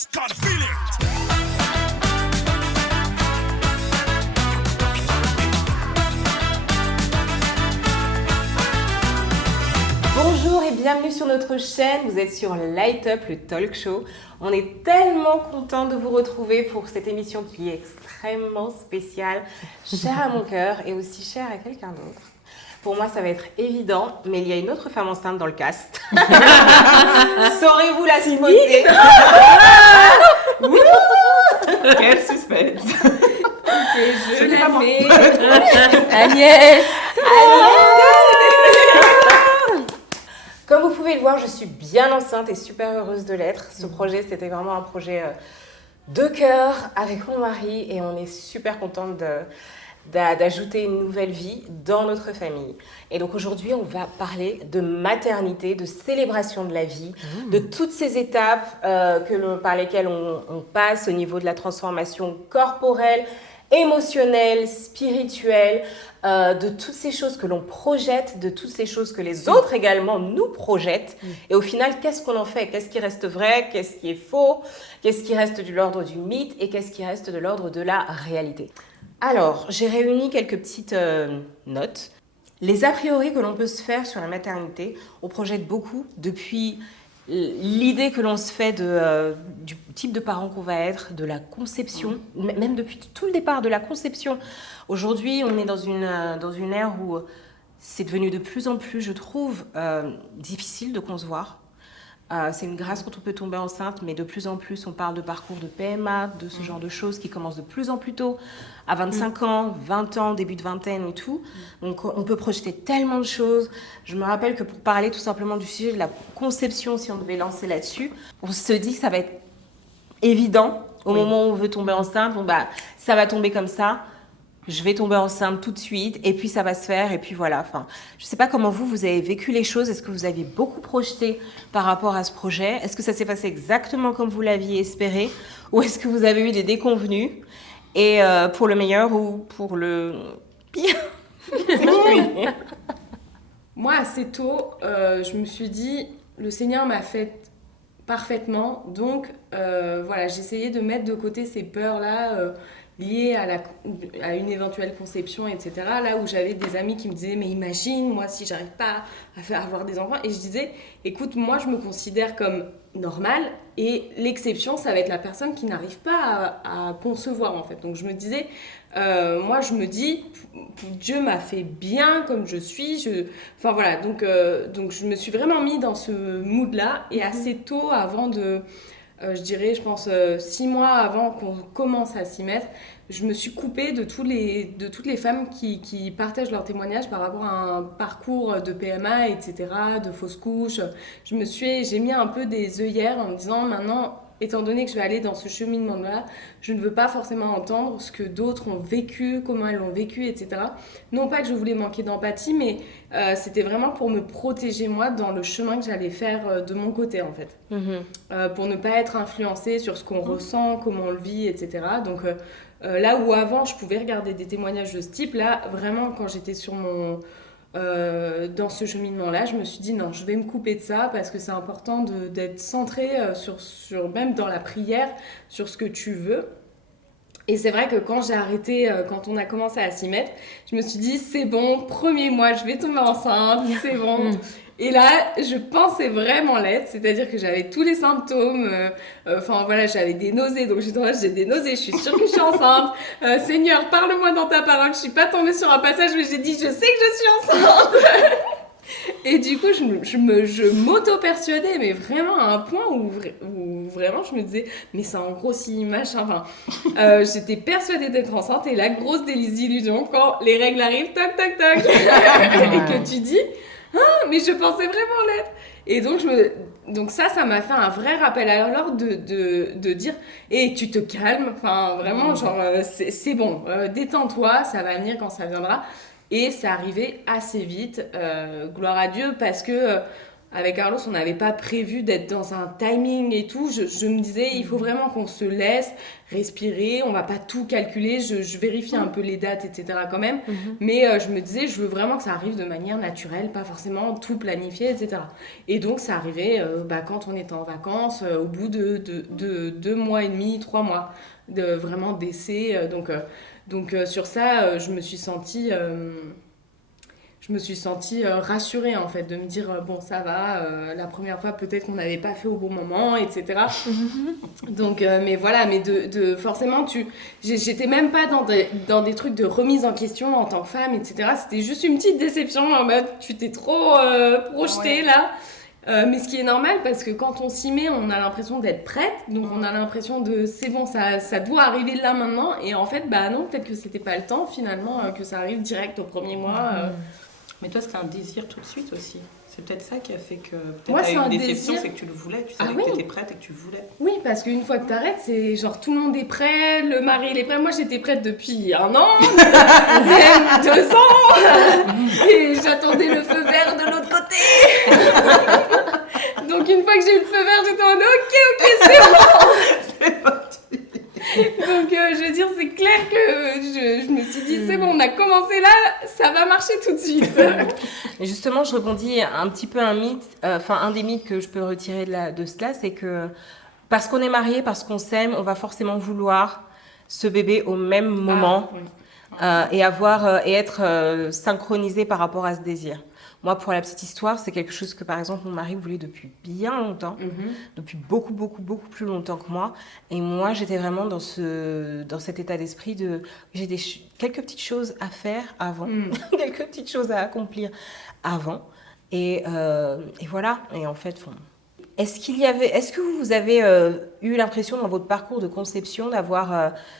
just gotta feel it. Bonjour et bienvenue sur notre chaîne, vous êtes sur Light Up, le talk show. On est tellement content de vous retrouver pour cette émission qui est extrêmement spéciale, chère à mon cœur et aussi chère à quelqu'un d'autre. Pour moi, ça va être évident, mais il y a une autre femme enceinte dans le cast. Saurez-vous la spotter? Quel suspense! Je la mets. Agnès. Comme vous pouvez le voir, je suis bien enceinte et super heureuse de l'être. Ce projet, c'était vraiment un projet de cœur avec mon mari et on est super contente d'ajouter une nouvelle vie dans notre famille. Et donc aujourd'hui, on va parler de maternité, de célébration de la vie, de toutes ces étapes par lesquelles on passe au niveau de la transformation corporelle, émotionnelle, spirituelle, de toutes ces choses que l'on projette, de toutes ces choses que les autres également nous projettent. Et au final, qu'est-ce qu'on en fait? Qu'est-ce qui reste vrai? Qu'est-ce qui est faux? Qu'est-ce qui reste de l'ordre du mythe? Et qu'est-ce qui reste de l'ordre de la réalité? Alors, j'ai réuni quelques petites notes. Les a priori que l'on peut se faire sur la maternité, on projette beaucoup depuis l'idée que l'on se fait du type de parent qu'on va être, de la conception, même depuis tout le départ de la conception. Aujourd'hui, on est dans une ère où c'est devenu de plus en plus, je trouve, difficile de concevoir. C'est une grâce quand on peut tomber enceinte, mais de plus en plus, on parle de parcours de PMA, de ce genre de choses qui commencent de plus en plus tôt, à 25 ans, 20 ans, début de vingtaine et tout. Donc, on peut projeter tellement de choses. Je me rappelle que pour parler tout simplement du sujet de la conception, si on devait lancer là-dessus, on se dit que ça va être évident au moment où on veut tomber enceinte. Bon, ça va tomber comme ça. Je vais tomber enceinte tout de suite et puis ça va se faire et puis voilà. Enfin, je ne sais pas comment vous avez vécu les choses. Est-ce que vous aviez beaucoup projeté par rapport à ce projet? Est-ce que ça s'est passé exactement comme vous l'aviez espéré? Ou est-ce que vous avez eu des déconvenues? Et pour le meilleur ou pour le pire? Moi, assez tôt, je me suis dit, le Seigneur m'a fait parfaitement. Donc, voilà, j'essayais de mettre de côté ces peurs-là liées à une éventuelle conception, etc. Là où j'avais des amis qui me disaient, mais imagine, moi, si j'arrive pas à avoir des enfants. Et je disais, écoute, moi, je me considère comme normale et l'exception, ça va être la personne qui n'arrive pas à concevoir, en fait. Donc, je me disais, moi, je me dis, Dieu m'a fait bien comme je suis. Enfin, voilà. Donc, je me suis vraiment mis dans ce mood-là et assez tôt, avant de... je dirais, je pense, 6 mois avant qu'on commence à s'y mettre, je me suis coupée de toutes les femmes qui partagent leurs témoignages par rapport à un parcours de PMA, etc., de fausses couches. J'ai mis un peu des œillères en me disant, maintenant, étant donné que je vais aller dans ce cheminement-là, je ne veux pas forcément entendre ce que d'autres ont vécu, comment elles l'ont vécu, etc. Non pas que je voulais manquer d'empathie, mais c'était vraiment pour me protéger moi dans le chemin que j'allais faire de mon côté, en fait. Pour ne pas être influencée sur ce qu'on ressent, comment on le vit, etc. Donc là où avant je pouvais regarder des témoignages de ce type, là vraiment quand j'étais dans ce cheminement-là, je me suis dit non, je vais me couper de ça parce que c'est important d'être centré sur même dans la prière, sur ce que tu veux. Et c'est vrai que quand j'ai arrêté, quand on a commencé à s'y mettre, je me suis dit c'est bon, premier mois, je vais tomber enceinte, c'est bon. Et là, je pensais vraiment l'être, c'est-à-dire que j'avais tous les symptômes, voilà, j'avais des nausées, donc j'ai des nausées, je suis sûre que je suis enceinte. Seigneur, parle-moi dans ta parole, je suis pas tombée sur un passage où j'ai dit, je sais que je suis enceinte. Et du coup, je m'auto-persuadais, mais vraiment à un point où vraiment je me disais, mais ça en grossit, machin. Enfin, j'étais persuadée d'être enceinte et la grosse désillusion quand les règles arrivent, toc, toc, toc, et que tu dis, ah, mais je pensais vraiment l'être. Et donc ça m'a fait un vrai rappel à l'ordre de dire, et tu te calmes, enfin vraiment, genre, c'est bon, détends-toi, ça va venir quand ça viendra. Et c'est arrivé assez vite, gloire à Dieu, parce que avec Carlos, on n'avait pas prévu d'être dans un timing et tout. Je me disais, il faut vraiment qu'on se laisse respirer. On va pas tout calculer. Je vérifie un peu les dates, etc. quand même. Mais je me disais, je veux vraiment que ça arrive de manière naturelle, pas forcément tout planifié, etc. Et donc, ça arrivait quand on était en vacances, au bout de 2 mois et demi, 3 mois de vraiment d'essai. Donc sur ça, je me suis sentie rassurée en fait, de me dire bon ça va, la première fois peut-être qu'on n'avait pas fait au bon moment, etc. Donc mais voilà, mais forcément j'étais même pas dans des trucs de remise en question en tant que femme, etc. C'était juste une petite déception en mode tu t'es trop projetée là. Mais ce qui est normal parce que quand on s'y met, on a l'impression d'être prête, donc on a l'impression de c'est bon, ça doit arriver là maintenant, et en fait bah non, peut-être que c'était pas le temps finalement, que ça arrive direct au premier mois. Mais toi, c'était un désir tout de suite aussi. C'est peut-être ça qui a fait que Moi, t'as eu c'est un une déception, désir. c'est que tu le voulais, tu savais que t'étais prête et que tu le voulais. Oui, parce qu'une fois que t'arrêtes, c'est genre tout le monde est prêt, le mari il est prêt. Moi j'étais prête depuis 1 an, même 2 ans, et j'attendais le feu vert de l'autre côté. Donc une fois que j'ai eu le feu vert, j'étais en mode ok, c'est bon. C'est parti. Donc je veux dire, c'est clair que je me suis dit c'est bon, on a commencé là, ça va marcher tout de suite. Et justement, je rebondis un petit peu un mythe, un des mythes que je peux retirer de cela, c'est que parce qu'on est marié, parce qu'on s'aime, on va forcément vouloir ce bébé au même moment et être synchronisé par rapport à ce désir. Moi, pour la petite histoire, c'est quelque chose que, par exemple, mon mari voulait depuis bien longtemps, depuis beaucoup, beaucoup, beaucoup plus longtemps que moi. Et moi, j'étais vraiment dans cet état d'esprit de... J'ai quelques petites choses à faire avant, quelques petites choses à accomplir avant. Et voilà. Et en fait, est-ce que vous avez eu l'impression dans votre parcours de conception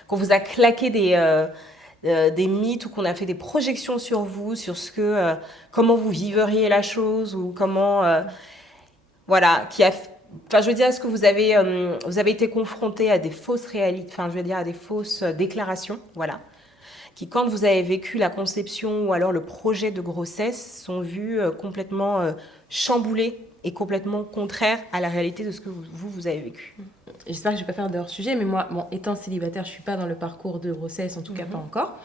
qu'on vous a claqué des mythes ou qu'on a fait des projections sur vous, sur comment vous vivriez la chose ou comment... je veux dire, est-ce que vous avez été confronté à des fausses réalités, à des fausses déclarations, voilà, qui, quand vous avez vécu la conception ou alors le projet de grossesse, sont vus complètement chamboulés et complètement contraires à la réalité de ce que vous avez vécu. J'espère que je ne vais pas faire de hors-sujet, mais moi, étant célibataire, je ne suis pas dans le parcours de grossesse, en tout cas pas encore.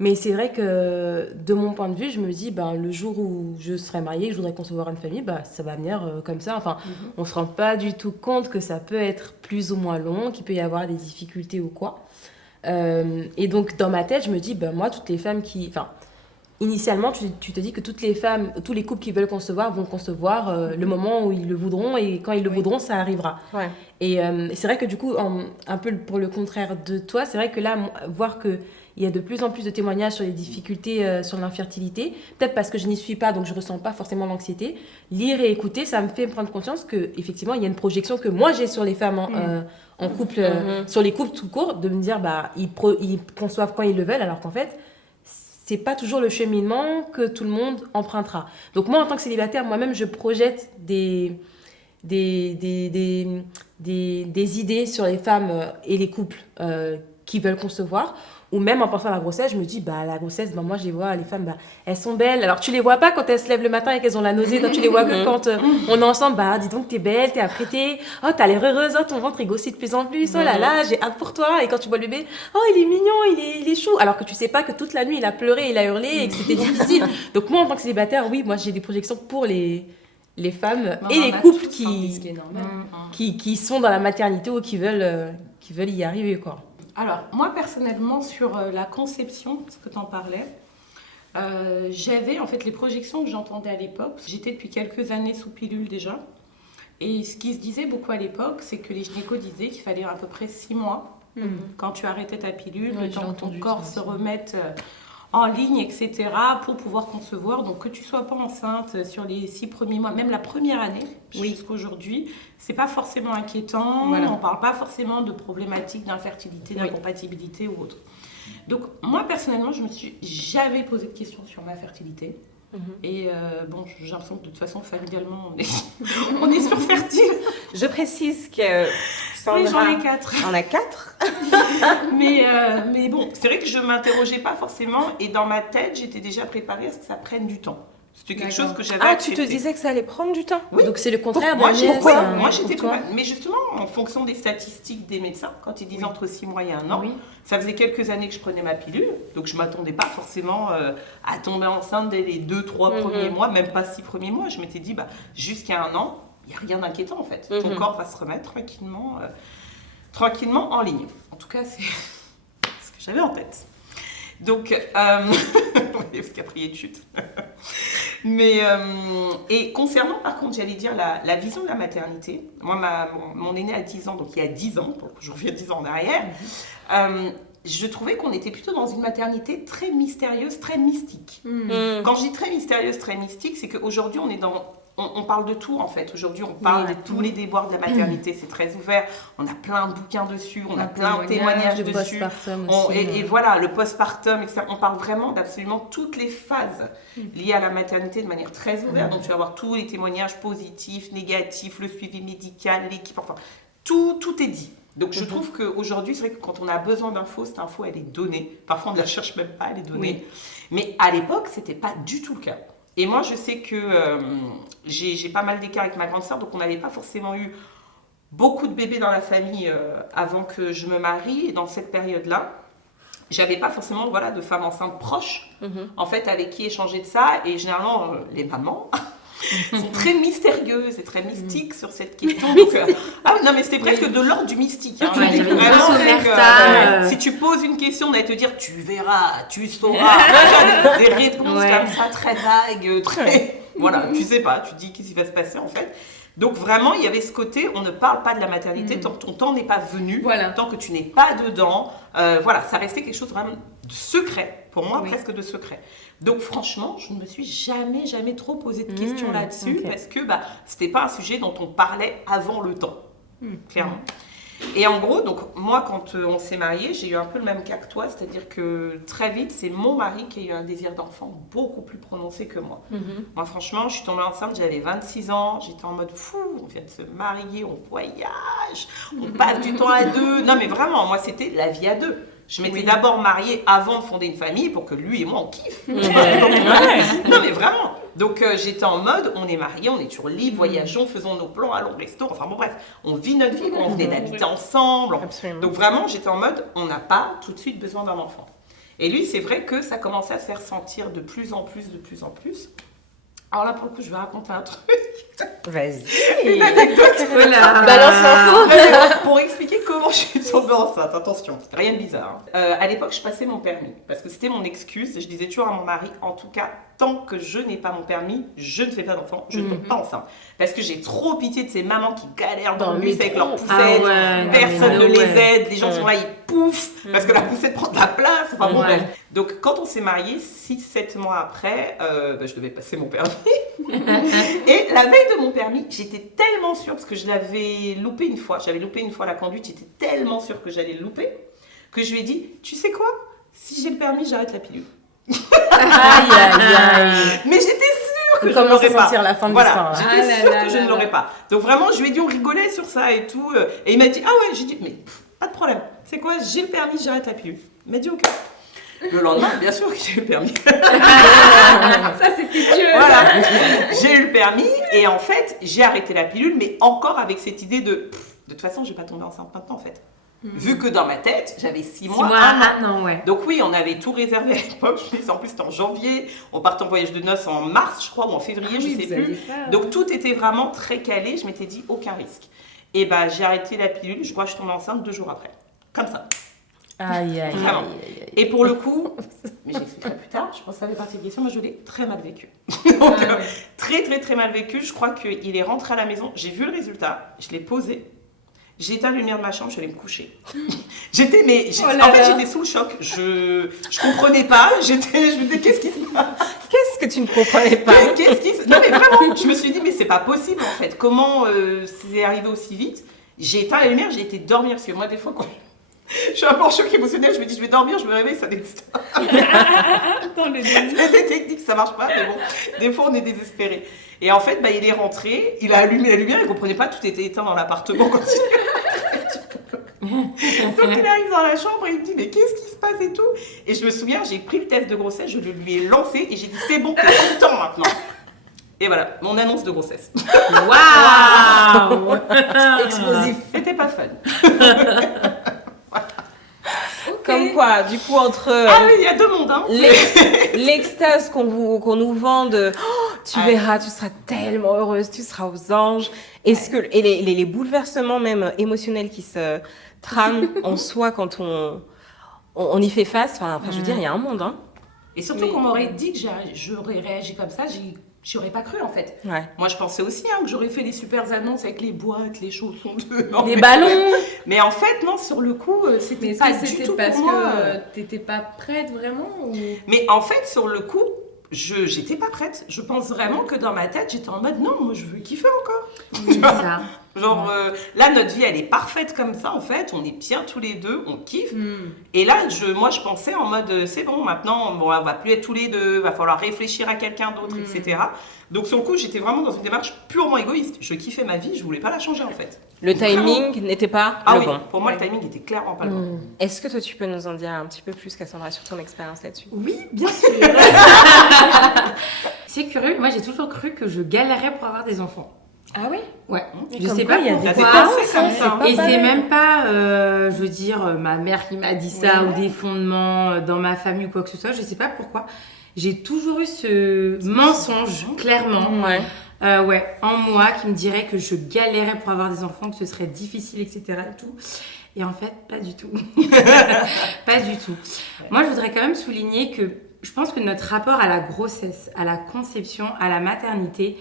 Mais c'est vrai que, de mon point de vue, je me dis, le jour où je serai mariée, que je voudrais concevoir une famille, ça va venir comme ça. Enfin, on ne se rend pas du tout compte que ça peut être plus ou moins long, qu'il peut y avoir des difficultés ou quoi. Et donc, dans ma tête, je me dis, moi, toutes les femmes qui... Initialement, tu te dis que toutes les femmes, tous les couples qui veulent concevoir vont concevoir le moment où ils le voudront, et quand ils le voudront, ça arrivera. Ouais. Et c'est vrai que du coup, un peu pour le contraire de toi, c'est vrai que là, voir qu'il y a de plus en plus de témoignages sur les difficultés sur l'infertilité, peut-être parce que je n'y suis pas, donc je ne ressens pas forcément l'anxiété, lire et écouter, ça me fait prendre conscience qu'effectivement, il y a une projection que moi j'ai sur les femmes en couple, sur les couples tout court, de me dire, ils conçoivent quand ils le veulent, alors qu'en fait, c'est pas toujours le cheminement que tout le monde empruntera. Donc moi, en tant que célibataire, moi-même, je projette des idées sur les femmes et les couples qui veulent concevoir. Ou même en pensant à la grossesse, je me dis, la grossesse, moi, je les vois, les femmes, elles sont belles. Alors, tu les vois pas quand elles se lèvent le matin et qu'elles ont la nausée. Toi, tu les vois que quand on est ensemble, dis donc, t'es belle, t'es apprêtée. Oh, t'as l'air heureuse, oh, ton ventre, il grossit de plus en plus. Oh là là, j'ai hâte pour toi. Et quand tu vois le bébé, oh, il est mignon, il est chou. Alors que tu sais pas que toute la nuit, il a pleuré, il a hurlé et que c'était difficile. Donc, moi, en tant que célibataire, oui, moi, j'ai des projections pour les femmes et les couples qui sont dans la maternité ou qui veulent y arriver, quoi. Alors, moi, personnellement, sur la conception, parce que tu en parlais, j'avais en fait les projections que j'entendais à l'époque. J'étais depuis quelques années sous pilule déjà. Et ce qui se disait beaucoup à l'époque, c'est que les gynécos disaient qu'il fallait à peu près 6 mois quand tu arrêtais ta pilule, le temps que ton corps se remette en ligne, etc., pour pouvoir concevoir. Donc, que tu sois pas enceinte sur les 6 premiers mois, même la première année, jusqu'aujourd'hui, c'est pas forcément inquiétant. Voilà. On parle pas forcément de problématiques d'infertilité, d'incompatibilité ou autre. Donc, moi, personnellement, j'avais posé de questions sur ma fertilité. Et j'ai l'impression que de toute façon, familialement, on est sur fertile. Je précise que Sandra, j'en ai 4. On a 4. mais bon, c'est vrai que je ne m'interrogeais pas forcément. Et dans ma tête, j'étais déjà préparée à ce que ça prenne du temps. C'était quelque D'accord. chose que j'avais Ah, tu accepté. te disais que ça allait prendre du temps? Oui. Donc c'est le contraire de Moi, Agnès, pourquoi hein, Moi, pour j'étais toi. Mais justement, en fonction des statistiques des médecins, quand ils disaient Oui. entre 6 mois et 1 an, Oui. ça faisait quelques années que je prenais ma pilule, donc je m'attendais pas forcément à tomber enceinte dès les 2-3 premiers mois, même pas 6 premiers mois. Je m'étais dit, jusqu'à 1 an, il n'y a rien d'inquiétant en fait. Ton corps va se remettre tranquillement en ligne. En tout cas, c'est ce que j'avais en tête. Donc, parce qu'après il y a une chute. Mais, et concernant par contre, j'allais dire la vision de la maternité, moi mon aîné a 10 ans, donc il y a 10 ans, donc je reviens 10 ans en arrière, je trouvais qu'on était plutôt dans une maternité très mystérieuse, très mystique. Quand je dis très mystérieuse, très mystique, c'est qu'aujourd'hui on parle de tout en fait. Aujourd'hui, on parle de tous les déboires de la maternité, c'est très ouvert. On a plein de bouquins dessus, on a plein de témoignages de dessus. postpartum aussi. Et voilà, le postpartum, etc. On parle vraiment d'absolument toutes les phases liées à la maternité de manière très ouverte. Donc tu vas avoir tous les témoignages positifs, négatifs, le suivi médical, l'équipe, enfin, tout est dit. Donc je trouve qu'aujourd'hui, c'est vrai que quand on a besoin d'infos, cette info, elle est donnée. Parfois, on ne la cherche même pas, elle est donnée. Mais à l'époque, c'était pas du tout le cas. Et moi, je sais que j'ai pas mal d'écart avec ma grande sœur, donc on n'avait pas forcément eu beaucoup de bébés dans la famille avant que je me marie. Et dans cette période-là, j'avais pas forcément de femmes enceintes proches, en fait, avec qui échanger de ça. Et généralement, les mamans sont très mystérieuses et très mystiques sur cette question. Donc, non, mais c'était presque de l'ordre du mystique. Hein. Ouais, Vraiment, Omerta, si tu poses une question, on va te dire tu verras, tu sauras. Des réponses comme ça, très vagues, très. Voilà, tu sais pas, tu dis qu'est-ce qui va se passer en fait. Donc vraiment, il y avait ce côté, on ne parle pas de la maternité tant que ton temps n'est pas venu, tant que tu n'es pas dedans. Ça restait quelque chose vraiment de secret, pour moi presque de secret. Donc franchement, je ne me suis jamais trop posé de questions là-dessus parce que c'était pas un sujet dont on parlait avant le temps, clairement. Et en gros, donc moi quand on s'est mariés, j'ai eu un peu le même cas que toi, c'est-à-dire que très vite, c'est mon mari qui a eu un désir d'enfant beaucoup plus prononcé que moi. Moi franchement, je suis tombée enceinte, j'avais 26 ans, j'étais en mode fou, on vient de se marier, on voyage, on passe du temps à deux. Non mais vraiment, moi c'était la vie à deux. Je m'étais d'abord mariée avant de fonder une famille pour que lui et moi on kiffe. Non mais vraiment. Donc j'étais en mode, on est mariés, on est toujours libre, voyageons, faisons nos plans, allons au resto. Enfin bon bref, on vit notre vie, on venait d'habiter ensemble. Absolument. Donc vraiment, j'étais en mode, on n'a pas tout de suite besoin d'un enfant. Et lui, c'est vrai que ça commençait à se faire sentir de plus en plus. Alors là, pour le coup, je vais raconter un truc. Vas-y. Une anecdote. Balance l'info. Pour expliquer comment je suis tombée enceinte, attention, rien de bizarre. À l'époque, je passais mon permis, parce que c'était mon excuse. Je disais toujours à mon mari, en tout cas, tant que je n'ai pas mon permis, je ne fais pas d'enfant, je ne tombe pas enceinte. Parce que j'ai trop pitié de ces mamans qui galèrent dans le bus avec leurs poussettes, personne ne les aide, les gens sont là, ils pouffent, parce que la poussette prend de la place, enfin bon bref. Donc quand on s'est mariés, 6-7 mois après, je devais passer mon permis. Et la veille de mon permis, j'étais tellement sûre, parce que je l'avais loupé une fois, j'avais loupé une fois la conduite, j'étais tellement sûre que j'allais le louper, que je lui ai dit, tu sais quoi, si j'ai le permis, j'arrête la pilule. Mais j'étais sûre que je ne l'aurais pas. Sentir la fin de l'histoire. J'étais sûre que je ne l'aurais pas. Donc vraiment, je lui ai dit, on rigolait sur ça et tout. Et il m'a dit, ah ouais, j'ai dit, mais pas de problème. C'est quoi, j'ai le permis, j'arrête la pilule. Il m'a dit, ok. Le lendemain, bien sûr que j'ai eu le permis. Ça, c'était Dieu. Voilà, j'ai eu le permis et en fait, j'ai arrêté la pilule, mais encore avec cette idée de toute façon, je vais pas tomber enceinte maintenant en fait. Vu que dans ma tête, j'avais 6 mois, 1 an. Donc oui, on avait tout réservé à l'époque. En plus, c'était en janvier. On partait en voyage de noces en mars, je crois, ou en février, je sais plus. Donc tout était vraiment très calé. Je m'étais dit, aucun risque. Et j'ai arrêté la pilule. Je crois que je suis tombée enceinte 2 jours après. Comme ça. Aïe. Et pour le coup, mais j'expliquerai plus tard, je pense que ça fait partie des questions, moi je l'ai très mal vécu. Donc, très mal vécu. Je crois qu'il est rentré à la maison, j'ai vu le résultat, je l'ai posé. J'ai éteint la lumière de ma chambre, je suis allée me coucher. En fait, j'étais sous le choc. Je comprenais pas. Je me disais, qu'est-ce qui se passe? Qu'est-ce que tu ne comprenais pas? Non, mais vraiment, je me suis dit, mais c'est pas possible en fait. Comment c'est arrivé aussi vite? J'ai éteint la lumière, j'ai été dormir. Parce que moi, des fois, quand je suis un peu en choc émotionnel, je me dis, je vais dormir, je me réveille, ça n'existe pas. C'est des techniques, ça marche pas, mais bon, des fois, on est désespéré. Et en fait, il est rentré, il a allumé la lumière, il comprenait pas, tout était éteint dans l'appartement. Donc il arrive dans la chambre et il me dit mais qu'est-ce qui se passe et tout. Et je me souviens, j'ai pris le test de grossesse, je le lui ai lancé et j'ai dit c'est bon, t'es content maintenant. Et voilà, mon annonce de grossesse. Waouh. Explosif. C'était pas fun. Comme quoi, du coup, entre Ah oui, il y a deux mondes, hein. l'extase qu'on nous vend de oh, tu verras, tu seras tellement heureuse, tu seras aux anges. Et les bouleversements même émotionnels qui se trament en soi quand on y fait face, enfin, je veux dire, il y a un monde, hein. Et surtout qu'on m'aurait dit que j'aurais réagi comme ça, j'y aurais pas cru en fait. Ouais. Moi je pensais aussi que j'aurais fait des super annonces avec les boîtes, les chaussons, Les ballons. Mais en fait non, sur le coup c'était Mais pas est-ce que du c'était tout parce pour moi. que t'étais pas prête vraiment ou... Mais en fait sur le coup, j'étais pas prête. Je pense vraiment que dans ma tête j'étais en mode non, moi je veux kiffer encore. C'est ça. Genre là notre vie elle est parfaite comme ça en fait, on est bien tous les deux, on kiffe. Et là moi je pensais en mode c'est bon maintenant on va plus être tous les deux, va falloir réfléchir à quelqu'un d'autre, etc. Donc sur le coup j'étais vraiment dans une démarche purement égoïste. Je kiffais ma vie, je voulais pas la changer en fait. Le Vraiment. timing n'était pas Ah le oui, bon. pour moi le timing était clairement pas le bon. Est-ce que toi tu peux nous en dire un petit peu plus, Cassandra, sur ton expérience là-dessus? Oui, bien sûr. C'est curieux, moi j'ai toujours cru que je galérais pour avoir des enfants. Ah oui? Ouais. Et Je comme sais quoi, pas il y a pourquoi. des pensées comme ça. Et c'est même pas, je veux dire, ma mère qui m'a dit ça ou des fondements dans ma famille ou quoi que ce soit. Je sais pas pourquoi. J'ai toujours eu ce mensonge, clairement. Ouais. Ouais, en moi, qui me dirait que je galérais pour avoir des enfants, que ce serait difficile, etc. Et tout. Et en fait, pas du tout. Pas du tout. Moi, je voudrais quand même souligner que je pense que notre rapport à la grossesse, à la conception, à la maternité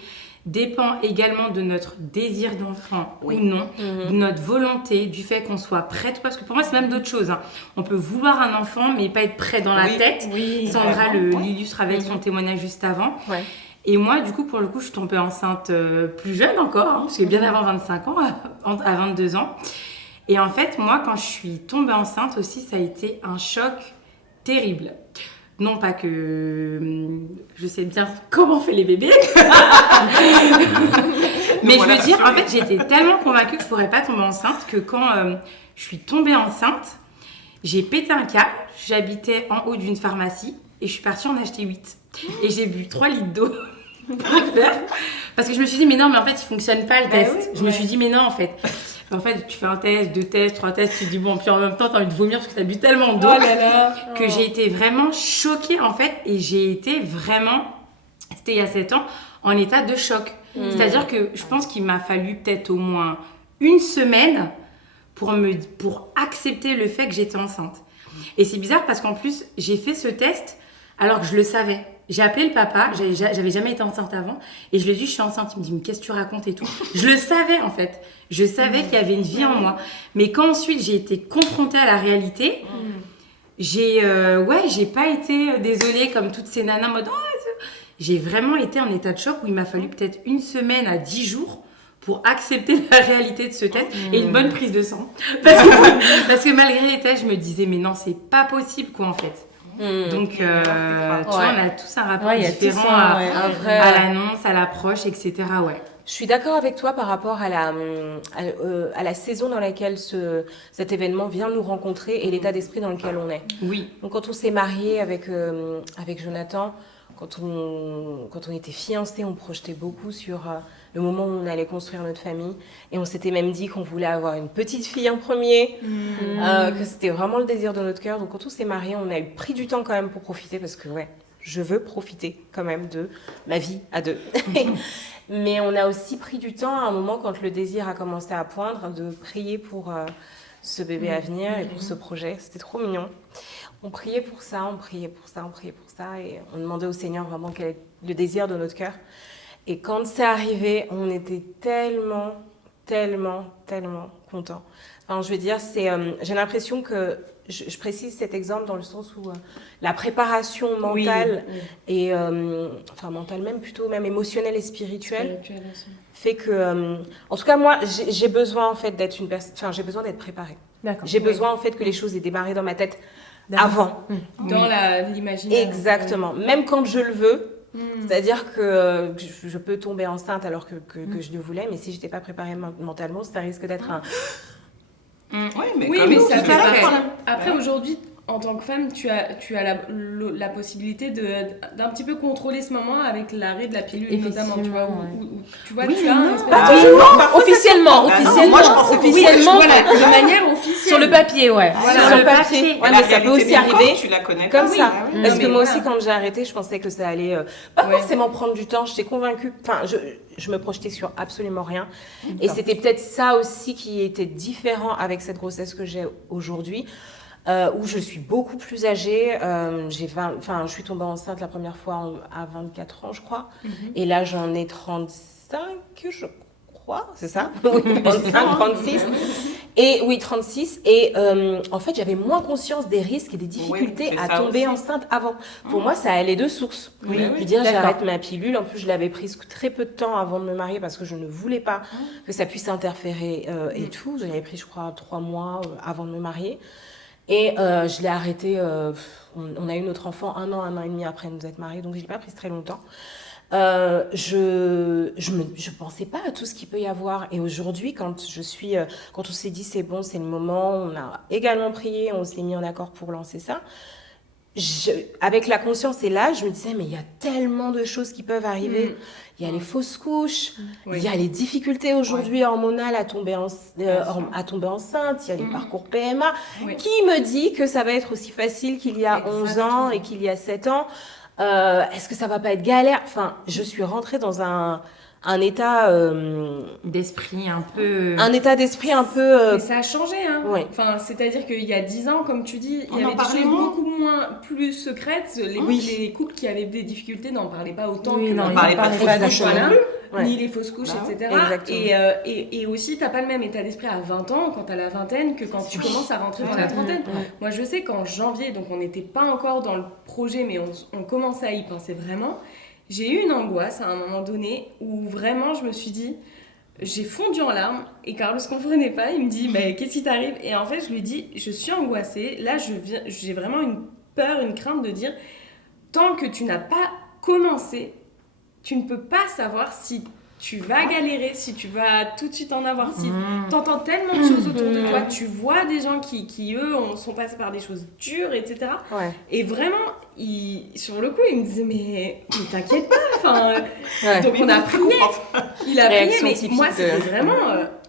dépend également de notre désir d'enfant ou non, de notre volonté, du fait qu'on soit prête. Parce que pour moi, c'est même d'autres choses. Hein. On peut vouloir un enfant, mais pas être prêt dans la tête. Oui. Sandra l'illustre avec son témoignage juste avant. Ouais. Et moi, du coup, pour le coup, je suis tombée enceinte plus jeune encore, hein, parce que bien avant 25 ans, à 22 ans. Et en fait, moi, quand je suis tombée enceinte aussi, ça a été un choc terrible. Non pas que je sais bien comment on fait les bébés, mais je veux dire, en fait, j'étais tellement convaincue que je ne pourrais pas tomber enceinte que quand je suis tombée enceinte, j'ai pété un câble. J'habitais en haut d'une pharmacie et je suis partie en acheter 8. Et j'ai bu 3 litres d'eau pour le faire. Parce que je me suis dit, mais non, mais en fait, il ne fonctionne pas le test. Oui, je me suis dit, mais non, en fait. En fait, tu fais un test, 2 tests, 3 tests, tu te dis bon, puis en même temps, tu as envie de vomir parce que tu as bu tellement d'eau que j'ai été vraiment choquée en fait. Et j'ai été vraiment, c'était il y a 7 ans, en état de choc. C'est-à-dire que je pense qu'il m'a fallu peut-être au moins une semaine pour accepter le fait que j'étais enceinte. Et c'est bizarre parce qu'en plus, j'ai fait ce test alors que je le savais. J'ai appelé le papa, j'avais jamais été enceinte avant, et je lui ai dit je suis enceinte. Il me dit mais qu'est-ce que tu racontes et tout. Je le savais en fait, je savais qu'il y avait une vie en moi. Mais quand ensuite j'ai été confrontée à la réalité, j'ai pas été désolée comme toutes ces nanas en mode j'ai vraiment été en état de choc où il m'a fallu peut-être une semaine à 10 jours pour accepter la réalité de ce test et une bonne prise de sang. Parce que malgré les tests, je me disais mais non, c'est pas possible quoi en fait. Donc, tu vois, on a tous un rapport différent à l'annonce, à l'approche, etc. Ouais. Je suis d'accord avec toi par rapport à la saison dans laquelle cet événement vient nous rencontrer et l'état d'esprit dans lequel on est. Oui. Donc, quand on s'est marié avec Jonathan, quand on était fiancés, on projetait beaucoup sur le moment où on allait construire notre famille. Et on s'était même dit qu'on voulait avoir une petite fille en premier, que c'était vraiment le désir de notre cœur. Donc quand on s'est mariés, on a pris du temps quand même pour profiter parce que je veux profiter quand même de ma vie à deux. Mais on a aussi pris du temps à un moment quand le désir a commencé à poindre de prier pour ce bébé à venir et pour ce projet. C'était trop mignon. On priait pour ça, on priait pour ça, on priait pour ça et on demandait au Seigneur vraiment quel est le désir de notre cœur. Et quand c'est arrivé, on était tellement, tellement, tellement contents. Enfin, je veux dire, j'ai l'impression que, je précise cet exemple dans le sens où la préparation mentale et, enfin mentale même plutôt, même émotionnelle et spirituelle, fait que, en tout cas moi, j'ai besoin en fait d'être une personne, enfin j'ai besoin d'être préparée. D'accord. J'ai besoin en fait que les choses aient démarré dans ma tête avant. Dans l'imaginaire. Exactement. Même quand je le veux. C'est-à-dire que je peux tomber enceinte alors que je le voulais, mais si je n'étais pas préparée mentalement, ça risque d'être mais Oui, comme mais nous, ça c'est fait ça, partie. voilà. Après, aujourd'hui, en tant que femme, tu as la possibilité d'un petit peu contrôler ce moment avec l'arrêt de la pilule, notamment, tu vois, où tu vois, Oui, tu mais as non, un espèce pas de... toujours. Parfois, ça Officiellement, surprend. officiellement, Moi, je pensais qu'on officiellement, Voilà, de manière officielle. sur le papier, ouais. Voilà. Sur Sur le le papier. papier. Ouais, La mais ça peut réalité aussi du corps, arriver tu la connais comme pas. ça. Ah oui. Parce Non, que mais moi voilà. aussi, quand j'ai arrêté, je pensais que ça allait pas Ouais. forcément prendre du temps. J'étais convaincue. Enfin, je me projetais sur absolument rien. Et c'était peut-être ça aussi qui était différent avec cette grossesse que j'ai aujourd'hui. Où je suis beaucoup plus âgée. Je suis tombée enceinte la première fois à 24 ans, je crois. Et là, j'en ai 35, je crois. C'est ça? Oui, 35, 36. Et oui, 36. Et en fait, j'avais moins conscience des risques et des difficultés c'est à ça tomber aussi. enceinte avant. Pour moi, ça allait de source. Oui, Je oui. veux dire, D'accord. j'arrête ma pilule. En plus, je l'avais prise très peu de temps avant de me marier parce que je ne voulais pas que ça puisse interférer et tout. Je l'avais pris, je crois, 3 mois avant de me marier. Et je l'ai arrêté, on a eu notre enfant 1 an et demi après nous être mariés, donc je l'ai pas prise très longtemps. Je pensais pas à tout ce qu'il peut y avoir. Et aujourd'hui, quand on s'est dit c'est bon, c'est le moment, on a également prié, on s'est mis en accord pour lancer ça. Avec la conscience et l'âge, je me disais, mais il y a tellement de choses qui peuvent arriver. Il y a les fausses couches, Oui. il y a les difficultés aujourd'hui hormonales à tomber enceinte, il y a les parcours PMA. Oui. Qui me dit que ça va être aussi facile qu'il y a 11 ans et qu'il y a 7 ans? Est-ce que ça va pas être galère? Enfin, je suis rentrée dans un état... D'esprit un peu... un état d'esprit un peu... Mais ça a changé, hein. Ouais. Enfin, c'est-à-dire qu'il y a 10 ans, comme tu dis, On il y en avait des parlait choses moins. beaucoup moins, plus secrètes. Oui. Les couples qui avaient des difficultés n'en parlaient pas autant Oui, que non, On ils parlait en pas de parlaient pas fausses couches, d'accouchement. voilà. Ouais. ni les fausses couches, Bah ouais. etc. Exactement. Et aussi, t'as pas le même état d'esprit à 20 ans, quand t'as la vingtaine, que quand tu commences à rentrer dans la trentaine. Moi, je sais qu'en janvier, donc on n'était pas encore dans le projet, mais on commençait à y penser vraiment. J'ai eu une angoisse à un moment donné où vraiment je me suis dit, j'ai fondu en larmes et Carlos ne comprenait pas. Il me dit, mais qu'est-ce qui t'arrive? Et en fait, je lui dis, je suis angoissée. Là, j'ai vraiment une peur, une crainte de dire, tant que tu n'as pas commencé, tu ne peux pas savoir si tu vas galérer, si tu vas tout de suite en avoir, si t'entends tellement de choses autour de toi, tu vois des gens qui eux, sont passés par des choses dures, etc. Ouais. Et vraiment, sur le coup, il me disait, mais t'inquiète pas, enfin... Ouais. Donc on a prié, il a prié, Réaction mais typique moi de- c'était vraiment...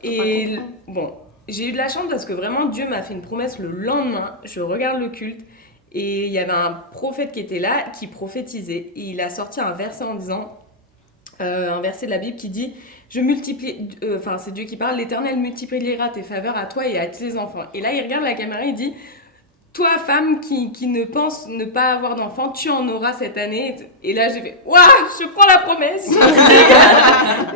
et bon, j'ai eu de la chance parce que vraiment Dieu m'a fait une promesse le lendemain, je regarde le culte, et il y avait un prophète qui était là, qui prophétisait, et il a sorti un verset en disant... un verset de la Bible qui dit je multiplie, enfin c'est Dieu qui parle, l'Éternel multipliera tes faveurs à toi et à tes enfants. Et là il regarde la caméra, il dit toi femme qui ne pense ne pas avoir d'enfant, tu en auras cette année. Et là j'ai fait waouh, je prends la promesse.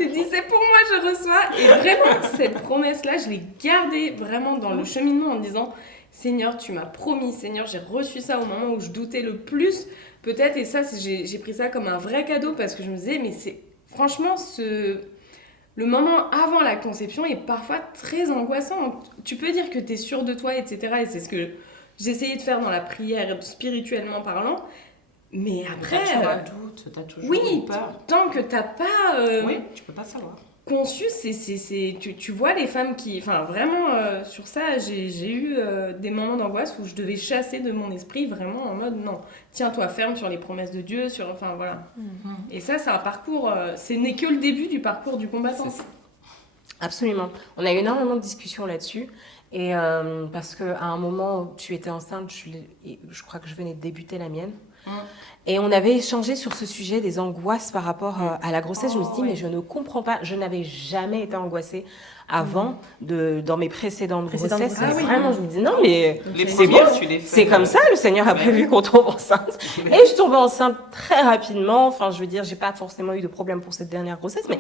Il dit c'est pour moi, je reçois. Et vraiment cette promesse là je l'ai gardée vraiment dans le cheminement en disant Seigneur, tu m'as promis, Seigneur, j'ai reçu ça au moment où je doutais le plus, peut-être, et ça, j'ai pris ça comme un vrai cadeau parce que je me disais, mais c'est franchement, le moment avant la conception est parfois très angoissant. Tu peux dire que tu es sûr de toi, etc. Et c'est ce que j'essayais de faire dans la prière, spirituellement parlant, mais après, T'as toujours un doute, t'as toujours oui, une peur. tant que t'as pas... Oui, tu peux pas savoir. conçu, tu vois les femmes qui... Enfin, vraiment, sur ça, j'ai eu des moments d'angoisse où je devais chasser de mon esprit vraiment en mode, non, tiens-toi ferme sur les promesses de Dieu, sur... Enfin, voilà. Et ça, c'est un parcours... ce n'est que le début du parcours du combattant. C'est ça. Absolument. On a eu énormément de discussions là-dessus. Et parce qu'à un moment où tu étais enceinte, je crois que je venais de débuter la mienne. Et on avait échangé sur ce sujet des angoisses par rapport à la grossesse. Je me suis dit, mais je ne comprends pas. Je n'avais jamais été angoissée avant dans mes précédentes grossesses. grossesses. Mais vraiment, je me disais, non, mais Les c'est premières, bon. tu les fais. C'est comme ça, le Seigneur a prévu qu'on tombe enceinte. Et je tombais enceinte très rapidement. Enfin, je veux dire, j'ai pas forcément eu de problème pour cette dernière grossesse, mais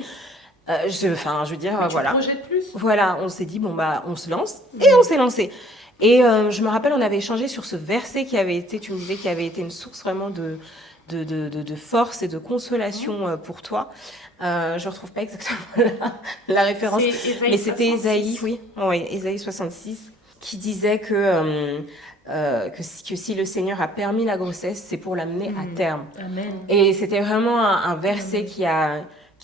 je veux dire, voilà. Tu projettes plus. Voilà, on s'est dit, bon, bah, on se lance. Et on s'est lancé. Et je me rappelle, on avait échangé sur ce verset qui avait été, tu me disais, qui avait été une source vraiment de force et de consolation pour toi. Je ne retrouve pas exactement la référence. Mais c'était Ésaïe, oui, Ésaïe 66, qui disait que si le Seigneur a permis la grossesse, c'est pour l'amener à terme. Amen. Et c'était vraiment un verset qui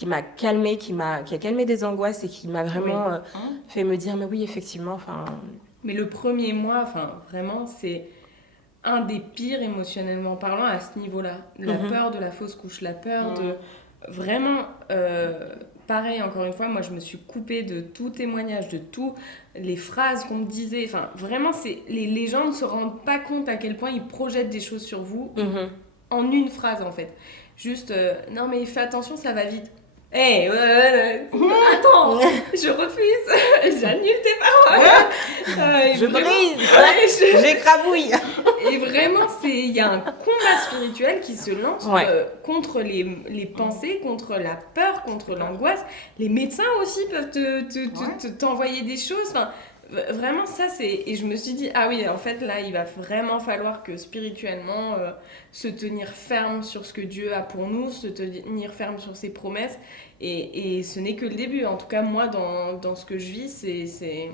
m'a calmée, qui a calmé des angoisses et qui m'a vraiment fait me dire, mais oui, effectivement, enfin, Mais le premier mois, enfin, vraiment, c'est un des pires émotionnellement parlant à ce niveau-là. La peur de la fausse couche, la peur de... Vraiment, pareil, encore une fois, moi, je me suis coupée de tout témoignage, de toutes les phrases qu'on me disait. Enfin, vraiment, les gens ne se rendent pas compte à quel point ils projettent des choses sur vous en une phrase, en fait. Juste, non, mais fais attention, ça va vite. Hé, attends, je refuse, j'annule tes paroles. Je brise, j'écrabouille. Et vraiment, il y a un combat spirituel qui se lance contre les pensées, contre la peur, contre l'angoisse. Les médecins aussi peuvent t'envoyer des choses. Enfin, vraiment, ça, c'est... Et je me suis dit, ah oui, en fait, là, il va vraiment falloir que spirituellement, se tenir ferme sur ce que Dieu a pour nous, se tenir ferme sur ses promesses. Et ce n'est que le début. En tout cas, moi, dans ce que je vis, c'est...